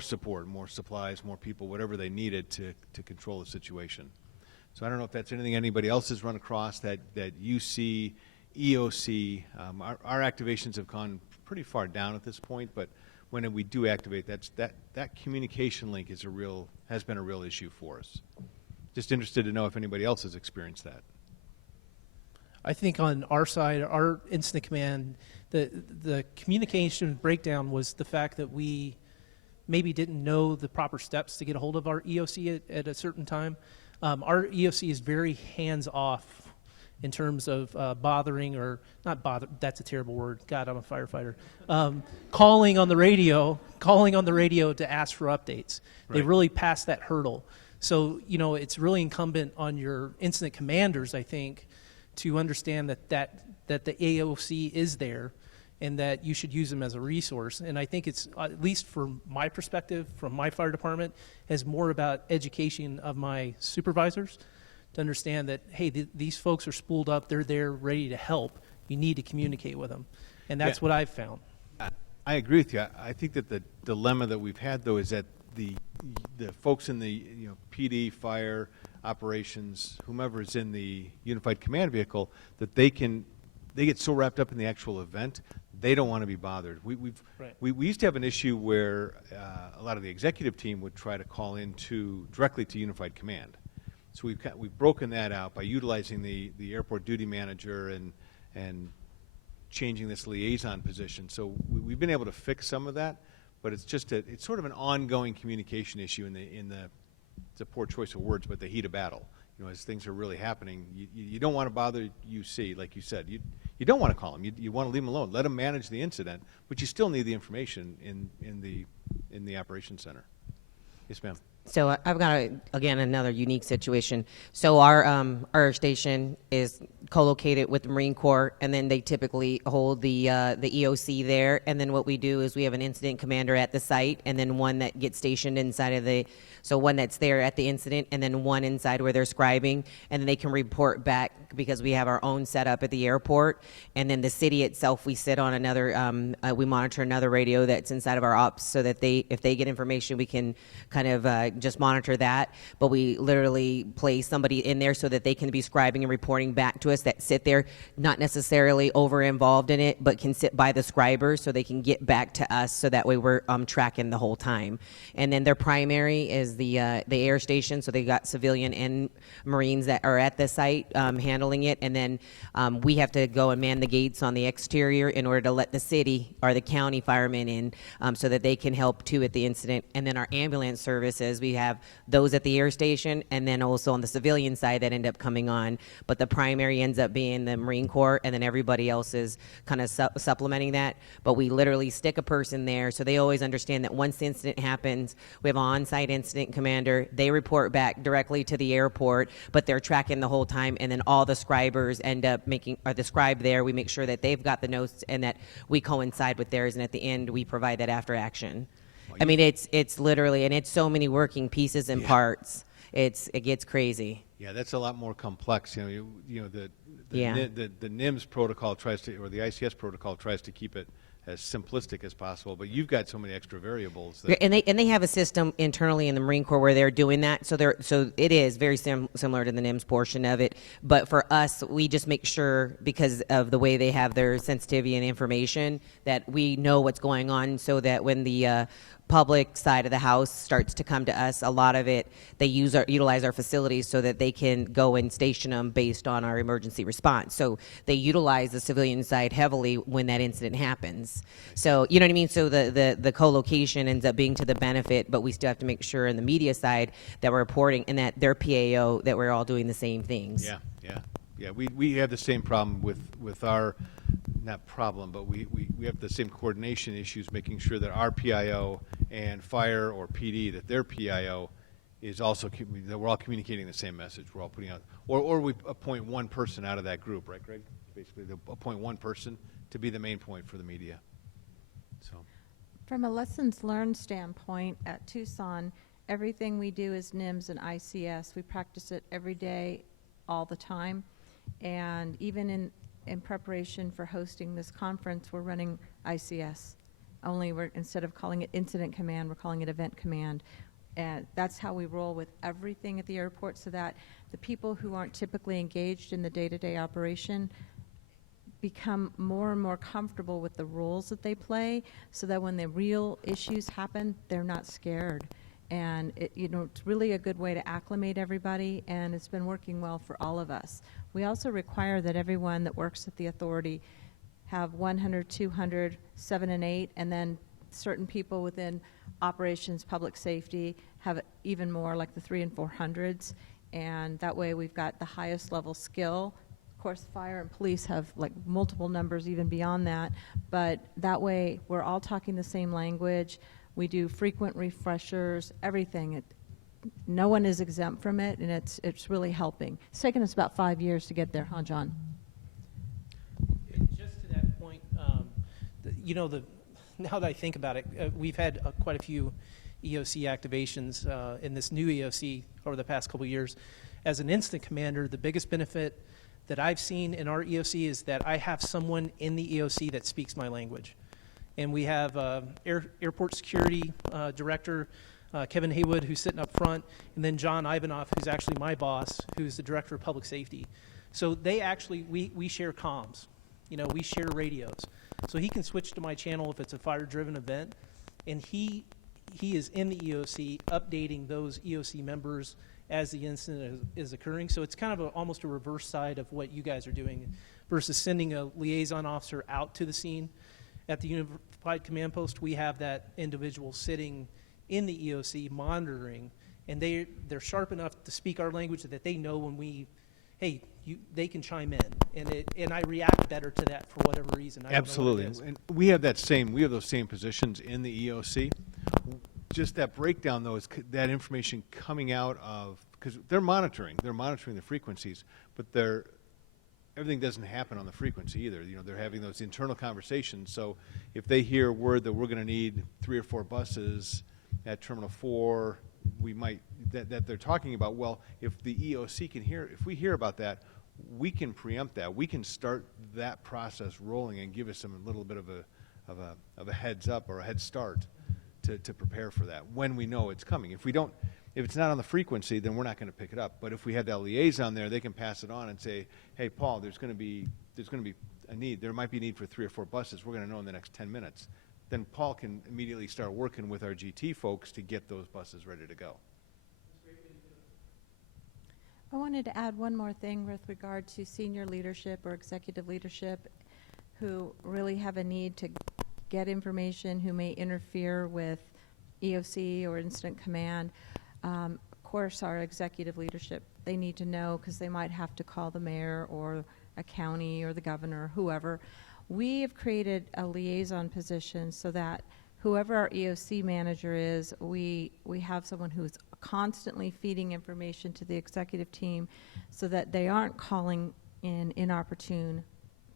support, more supplies, more people, whatever they needed to control the situation. So I don't know if that's anything anybody else has run across, that UC, EOC. Our activations have gone pretty far down at this point, but when we do activate, that communication link has been a real issue for us. Just interested to know if anybody else has experienced that. I think on our side, our incident command, the communication breakdown was the fact that we maybe didn't know the proper steps to get a hold of our EOC at a certain time. Our EOC is very hands-off in terms of bothering, or not bother, that's a terrible word. God, I'm a firefighter. Calling on the radio to ask for updates. Right. They really passed that hurdle. So, it's really incumbent on your incident commanders, I think, to understand that the AOC is there and that you should use them as a resource. And I think it's, at least from my perspective, from my fire department, is more about education of my supervisors to understand that, hey, these folks are spooled up, they're there ready to help. You need to communicate with them. And that's what I've found. I agree with you. I think that the dilemma that we've had, though, is that the folks in the PD, fire, operations, whomever is in the Unified Command vehicle, that they get so wrapped up in the actual event, they don't want to be bothered. We used to have an issue where a lot of the executive team would try to call in directly to Unified Command. So we've broken that out by utilizing the airport duty manager and changing this liaison position. So we've been able to fix some of that, but it's sort of an ongoing communication issue it's a poor choice of words, but the heat of battle. As things are really happening, you don't want to bother UC, like you said. You don't want to call them. You want to leave them alone. Let them manage the incident, but you still need the information in the operations center. Yes, ma'am. So I've got, again, another unique situation. So our station is co-located with the Marine Corps, and then they typically hold the EOC there. And then what we do is we have an incident commander at the site, and then one that gets stationed inside of so one that's there at the incident, and then one inside where they're scribing, and then they can report back because we have our own setup at the airport. And then the city itself, we sit on another, we monitor another radio that's inside of our ops, so that if they get information, we can kind of just monitor that. But we literally place somebody in there so that they can be scribing and reporting back to us, that sit there, not necessarily over involved in it, but can sit by the scribers so they can get back to us, so that way we're tracking the whole time. And then their primary is the air station, so they got civilian and Marines that are at the site handling it, and then we have to go and man the gates on the exterior in order to let the city or the county firemen in, so that they can help too at the incident. And then our ambulance services, we have those at the air station, and then also on the civilian side that end up coming on. But the primary ends up being the Marine Corps, and then everybody else is kind of supplementing that. But we literally stick a person there, so they always understand that once the incident happens, we have an on-site incident commander. They report back directly to the airport, but they're tracking the whole time. And then all the scribers end up the scribe there. We make sure that they've got the notes and that we coincide with theirs, and at the end we provide that after action. I mean, it's literally, and it's so many working pieces and parts. It gets crazy. Yeah, that's a lot more complex. The NIMS protocol tries to, or the ICS protocol tries to keep it as simplistic as possible, but you've got so many extra variables. And they have a system internally in the Marine Corps where they're doing that. So it is very similar to the NIMS portion of it. But for us, we just make sure, because of the way they have their sensitivity and information, that we know what's going on, so that when the public side of the house starts to come to us, a lot of it, they utilize our facilities so that they can go and station them based on our emergency response. So they utilize the civilian side heavily when that incident happens. So, you know what I mean? So the co-location ends up being to the benefit, but we still have to make sure in the media side that we're reporting and that their PAO, that we're all doing the same things. Yeah, we have the same problem with our, not problem, but we have the same coordination issues, making sure that our PIO and fire or PD, that their PIO is also, that we're all communicating the same message. We're all putting out, or we appoint one person out of that group, right, Greg? Basically, they appoint one person to be the main point for the media. So, from a lessons learned standpoint at Tucson, everything we do is NIMS and ICS. We practice it every day, all the time. And even in preparation for hosting this conference, we're running ICS. Only instead of calling it incident command, we're calling it event command. And that's how we roll with everything at the airport, so that the people who aren't typically engaged in the day-to-day operation become more and more comfortable with the roles that they play, so that when the real issues happen, they're not scared. And it's really a good way to acclimate everybody, and it's been working well for all of us. We also require that everyone that works at the authority have 100, 200, 7 and 8, and then certain people within operations, public safety have even more, like the 300 and 400s, and that way we've got the highest level skill. Of course, fire and police have like multiple numbers even beyond that, but that way we're all talking the same language. We do frequent refreshers, everything. No one is exempt from it, and it's really helping. It's taken us about 5 years to get there, huh, John? Just to that point, now that I think about it, we've had quite a few EOC activations in this new EOC over the past couple of years. As an incident commander, the biggest benefit that I've seen in our EOC is that I have someone in the EOC that speaks my language. And we have airport security director, Kevin Haywood, who's sitting up front, and then John Ivanoff, who's actually my boss, who's the director of public safety. So they actually, we share comms. We share radios. So he can switch to my channel if it's a fire-driven event, and he is in the EOC updating those EOC members as the incident is occurring. So it's kind of almost a reverse side of what you guys are doing versus sending a liaison officer out to the scene. At the Unified Command Post, we have that individual sitting in the EOC monitoring, and they're sharp enough to speak our language that they know when they can chime in, and I react better to that for whatever reason. absolutely, and we have those same positions in the EOC. Just that breakdown, though, is that information coming out of, because they're monitoring the frequencies, but everything doesn't happen on the frequency either. They're having those internal conversations. So if they hear word that we're going to need 3 or 4 buses at Terminal 4, that they're talking about, well, if the EOC can hear, if we hear about that, we can preempt that. We can start that process rolling and give us a little bit of a heads up or a head start to prepare for that when we know it's coming. If it's not on the frequency, then we're not going to pick it up. But if we have that liaison there, they can pass it on and say, "Hey, Paul, there's going to be a need. There might be a need for 3 or 4 buses. We're going to know in the next 10 minutes." Then Paul can immediately start working with our GT folks to get those buses ready to go. I wanted to add one more thing with regard to senior leadership or executive leadership who really have a need to get information, who may interfere with EOC or incident command. Of course, our executive leadership, they need to know because they might have to call the mayor or a county or the governor or whoever. We have created a liaison position so that whoever our EOC manager is, we have someone who's constantly feeding information to the executive team so that they aren't calling in inopportune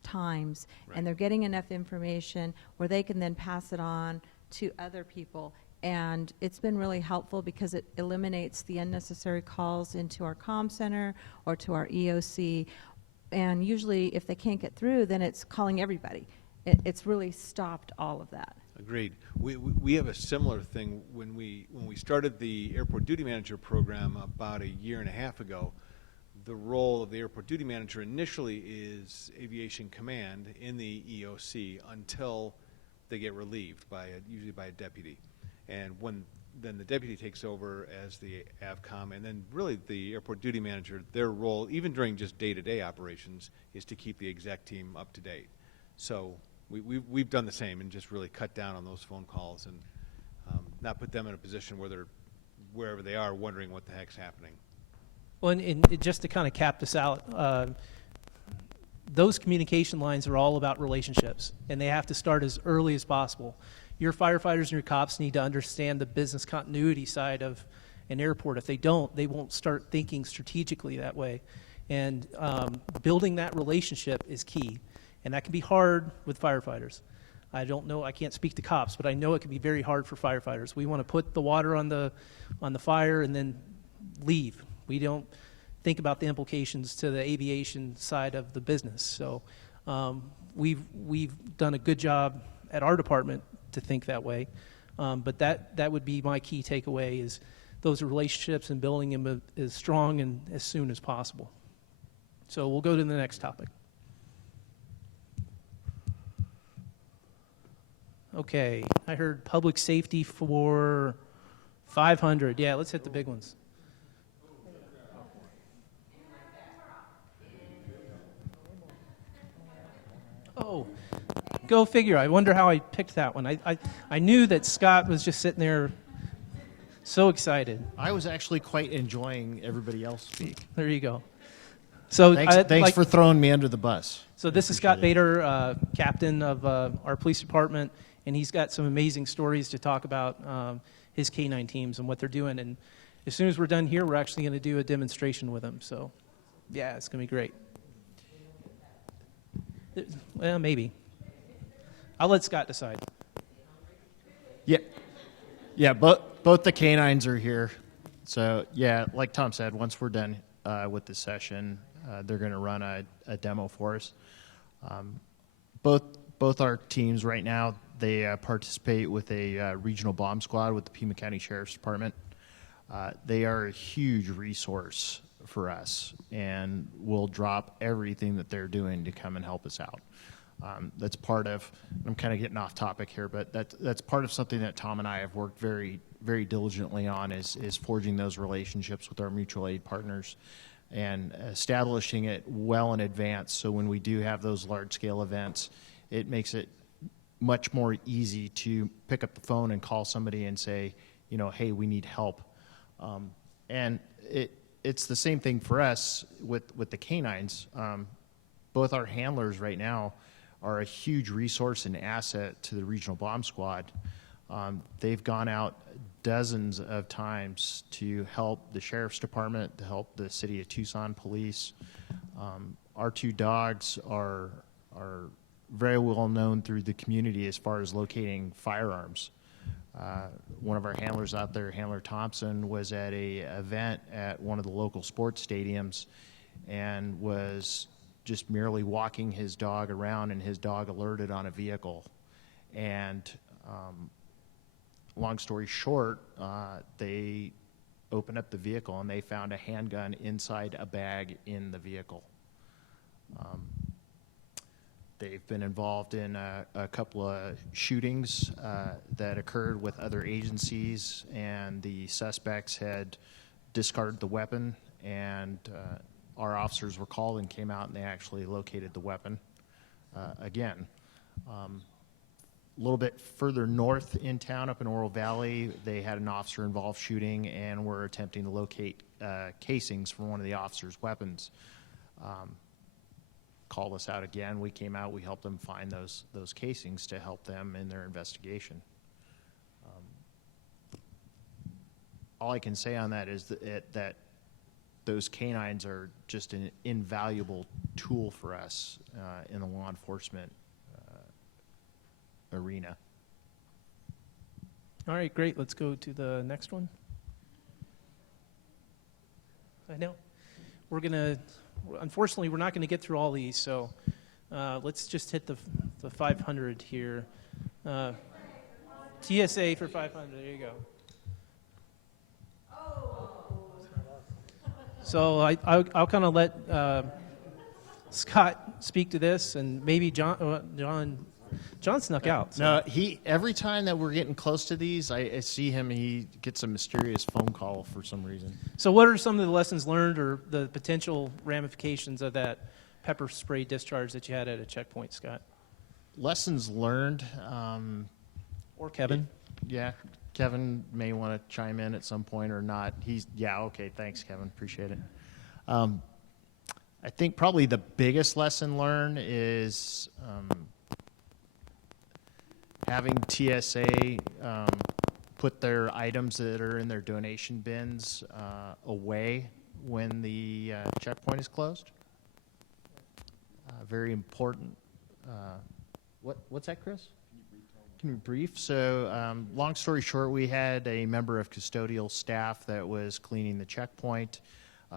times, and they're getting enough information where they can then pass it on to other people. And it's been really helpful because it eliminates the unnecessary calls into our comm center or to our EOC. And usually if they can't get through, then it's calling everybody. It's really stopped all of that. Agreed. We have a similar thing when we started the airport duty manager program about 1.5 years ago. The role of the airport duty manager initially is aviation command in the EOC until they get relieved usually by a deputy. And then the deputy takes over as the AVCOM, and then really the airport duty manager, their role, even during just day-to-day operations, is to keep the exec team up to date. So we've done the same and just really cut down on those phone calls and not put them in a position where they're wherever they are wondering what the heck's happening. Well, and just to kind of cap this out, those communication lines are all about relationships, and they have to start as early as possible. Your firefighters and your cops need to understand the business continuity side of an airport. If they don't, they won't start thinking strategically that way. And building that relationship is key, and that can be hard with firefighters. I don't know, I can't speak to cops, but I know it can be very hard for firefighters. We want to put the water on the fire and then leave. We don't think about the implications to the aviation side of the business. So we've done a good job at our department to think that way. But that would be my key takeaway, is those relationships and building them as strong and as soon as possible. So we'll go to the next topic. Okay, I heard public safety for 500. Yeah, let's hit the big ones. Oh, go figure. I wonder how I picked that one. I knew that Scott was just sitting there so excited. I was actually quite enjoying everybody else speak. There you go. So thanks for throwing me under the bus. So this is Scott Bader, captain of our police department, and he's got some amazing stories to talk about his K-9 teams and what they're doing. And as soon as we're done here, we're actually going to do a demonstration with them. So, yeah, it's going to be great. Well, maybe. I'll let Scott decide. Yeah, both the K-9s are here. So, yeah, like Tom said, once we're done with the session, they're going to run a demo for us. Both our teams right now, they participate with a regional bomb squad with the Pima County Sheriff's Department. They are a huge resource for us, and will drop everything that they're doing to come and help us out. That's part of, I'm kind of getting off topic here, but that's part of something that Tom and I have worked very, very diligently on, is forging those relationships with our mutual aid partners and establishing it well in advance, so when we do have those large-scale events, it makes it much more easy to pick up the phone and call somebody and say, hey, we need help. And it's the same thing for us with the K-9s. Both our handlers right now are a huge resource and asset to the regional bomb squad. They've gone out dozens of times to help the Sheriff's Department, to help the City of Tucson Police. Our two dogs are very well known through the community as far as locating firearms. One of our handlers out there, Handler Thompson, was at a event at one of the local sports stadiums and was just merely walking his dog around, and his dog alerted on a vehicle. And long story short, they opened up the vehicle and they found a handgun inside a bag in the vehicle. They've been involved in a couple of shootings that occurred with other agencies, and the suspects had discarded the weapon, and our officers were called and came out, and they actually located the weapon. Again, a little bit further north in town, up in Oro Valley, they had an officer-involved shooting and were attempting to locate casings from one of the officers' weapons. Called us out again. We came out. We helped them find those casings to help them in their investigation. All I can say on that is that those K-9s are just an invaluable tool for us in the law enforcement arena. All right, great. Let's go to the next one. I know. Unfortunately, we're not going to get through all these, so let's just hit the 500 here. TSA for 500. There you go. So I'll kind of let Scott speak to this, and maybe John John snuck out. So. No, every time that we're getting close to these, I see him. He gets a mysterious phone call for some reason. So what are some of the lessons learned or the potential ramifications of that pepper spray discharge that you had at a checkpoint, Scott? Lessons learned. Or Kevin? Yeah, Kevin may want to chime in at some point or not. Okay, thanks, Kevin. Appreciate it. I think probably the biggest lesson learned is having TSA put their items that are in their donation bins away when the checkpoint is closed. Very important. What's that, Chris? Can you brief? So, long story short, we had a member of custodial staff that was cleaning the checkpoint,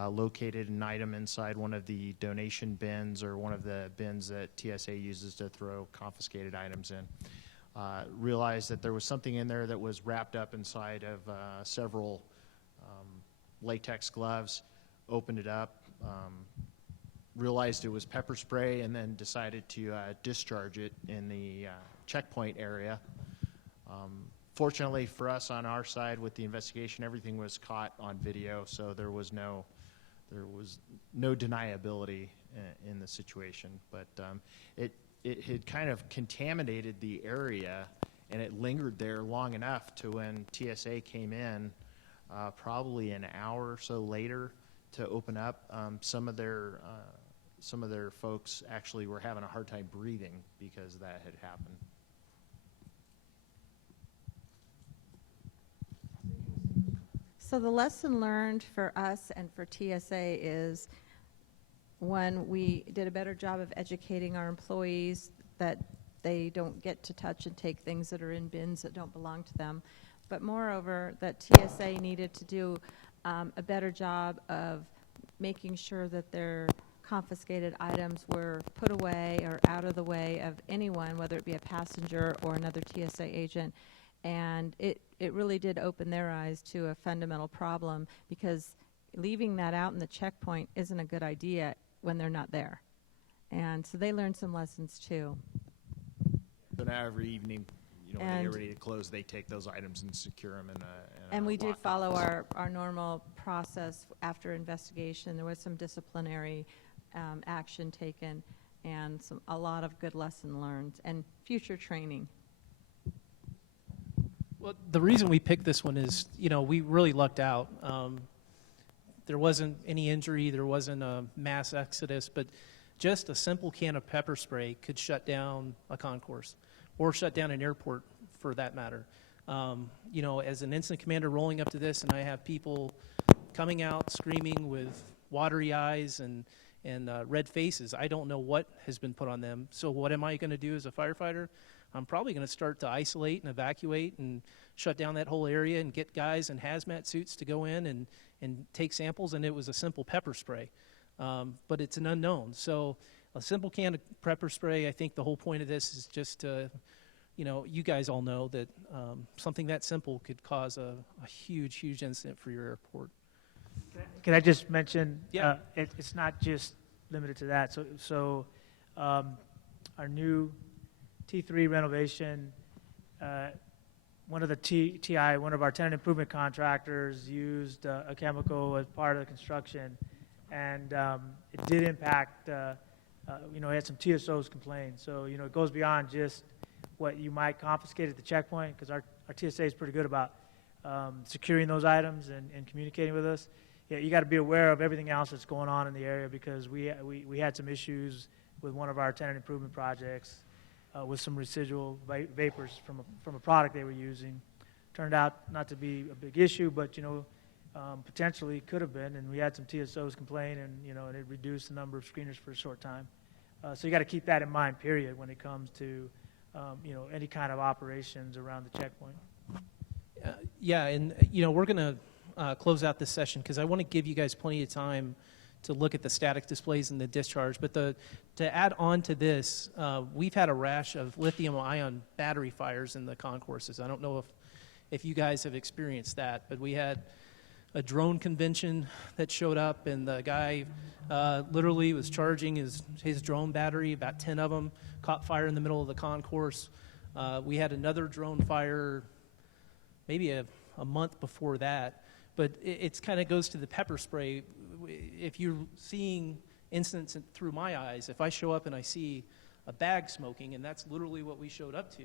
located an item inside one of the donation bins or one of the bins that TSA uses to throw confiscated items in. Realized that there was something in there that was wrapped up inside of several latex gloves, opened it up, realized it was pepper spray, and then decided to discharge it in the checkpoint area. Fortunately for us on our side with the investigation, everything was caught on video, so there was no deniability in the situation. But it had kind of contaminated the area, and it lingered there long enough to when TSA came in, probably an hour or so later, to open up. Some of their folks actually were having a hard time breathing because that had happened. So the lesson learned for us and for TSA is when we did a better job of educating our employees that they don't get to touch and take things that are in bins that don't belong to them. But moreover, that TSA needed to do a better job of making sure that their confiscated items were put away or out of the way of anyone, whether it be a passenger or another TSA agent. And it really did open their eyes to a fundamental problem, because leaving that out in the checkpoint isn't a good idea when they're not there. And so they learned some lessons too. So now every evening, when they get ready to close, they take those items and secure them in a And we did locked follow office. our normal process after investigation. There was some disciplinary action taken and a lot of good lesson learned and future training. Well, the reason we picked this one is, we really lucked out. There wasn't any injury, there wasn't a mass exodus, but just a simple can of pepper spray could shut down a concourse or shut down an airport for that matter. As an incident commander rolling up to this, and I have people coming out screaming with watery eyes and red faces, I don't know what has been put on them. So what am I going to do as a firefighter? I'm probably going to start to isolate and evacuate and shut down that whole area and get guys in hazmat suits to go in and take samples, and it was a simple pepper spray. But it's an unknown. So a simple can of pepper spray, I think the whole point of this is just to, you guys all know that something that simple could cause a huge, huge incident for your airport. Can I just mention, Yeah. It's not just limited to that. So our new T3 renovation, one of the TI, one of our tenant improvement contractors used a chemical as part of the construction, and it did impact, we had some TSOs complain. So, it goes beyond just what you might confiscate at the checkpoint, because our TSA is pretty good about securing those items and communicating with us. Yeah, you got to be aware of everything else that's going on in the area, because we had some issues with one of our tenant improvement projects with some residual vapors from a product they were using. Turned out not to be a big issue, but potentially could have been, and we had some TSOs complain, and it reduced the number of screeners for a short time. So you got to keep that in mind, period, when it comes to any kind of operations around the checkpoint. Yeah, and we're going to close out this session because I want to give you guys plenty of time to look at the static displays and the discharge. But to add on to this, we've had a rash of lithium-ion battery fires in the concourses. I don't know if you guys have experienced that, but we had a drone convention that showed up, and the guy literally was charging his drone battery, about 10 of them, caught fire in the middle of the concourse. We had another drone fire maybe a month before that, but it's kind of goes to the pepper spray. If you're seeing incidents through my eyes, if I show up and I see a bag smoking, and that's literally what we showed up to,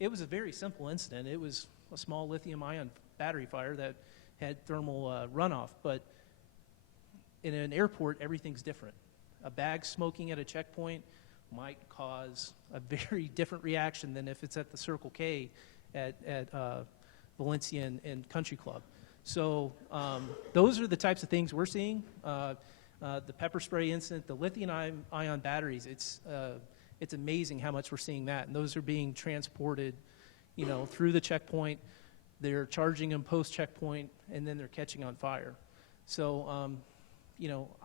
it was a very simple incident. It was a small lithium-ion battery fire that had thermal runoff, but in an airport, everything's different. A bag smoking at a checkpoint might cause a very different reaction than if it's at the Circle K at Valencia and Country Club. So those are the types of things we're seeing. The pepper spray incident, the lithium-ion batteries, it's amazing how much we're seeing that. And those are being transported, through the checkpoint. They're charging them post-checkpoint, and then they're catching on fire. So,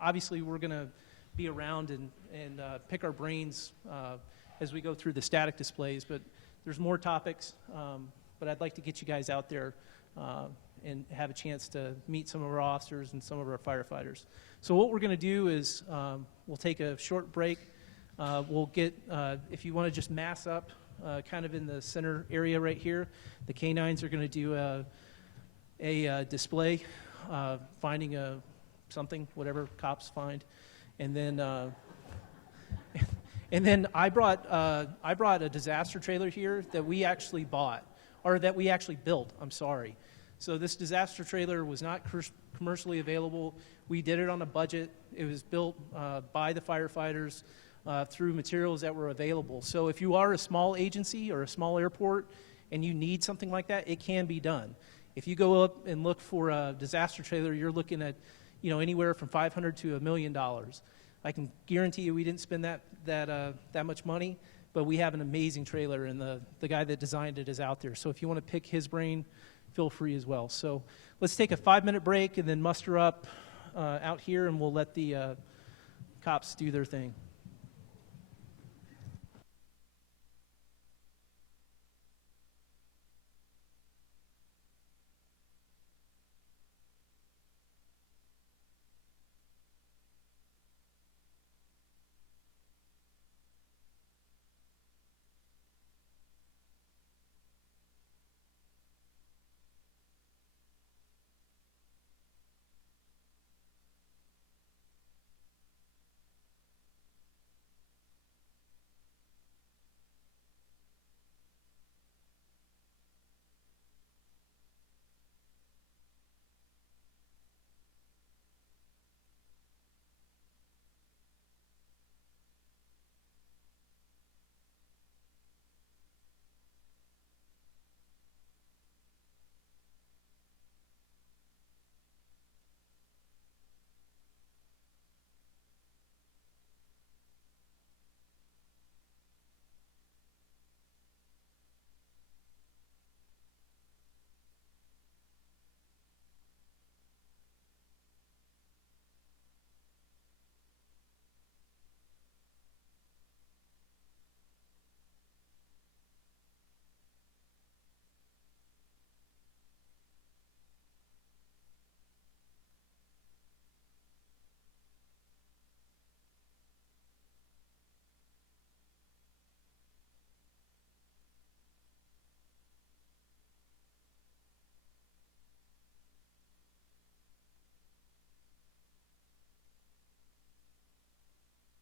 obviously we're going to be around and pick our brains as we go through the static displays, but there's more topics, but I'd like to get you guys out there and have a chance to meet some of our officers and some of our firefighters. So what we're going to do is we'll take a short break. We'll get, if you want to just mass up kind of in the center area right here, the canines are going to do a display, finding something, whatever cops find. And then I brought a disaster trailer here that we actually bought, or that we actually built, I'm sorry. So this disaster trailer was not commercially available. We did it on a budget. It was built by the firefighters through materials that were available. So if you are a small agency or a small airport and you need something like that, it can be done. If you go up and look for a disaster trailer, you're looking at anywhere from $500 to $1 million. I can guarantee you we didn't spend that much money, but we have an amazing trailer, and the guy that designed it is out there. So if you want to pick his brain, feel free as well. So let's take a 5-minute break and then muster up out here, and we'll let the cops do their thing.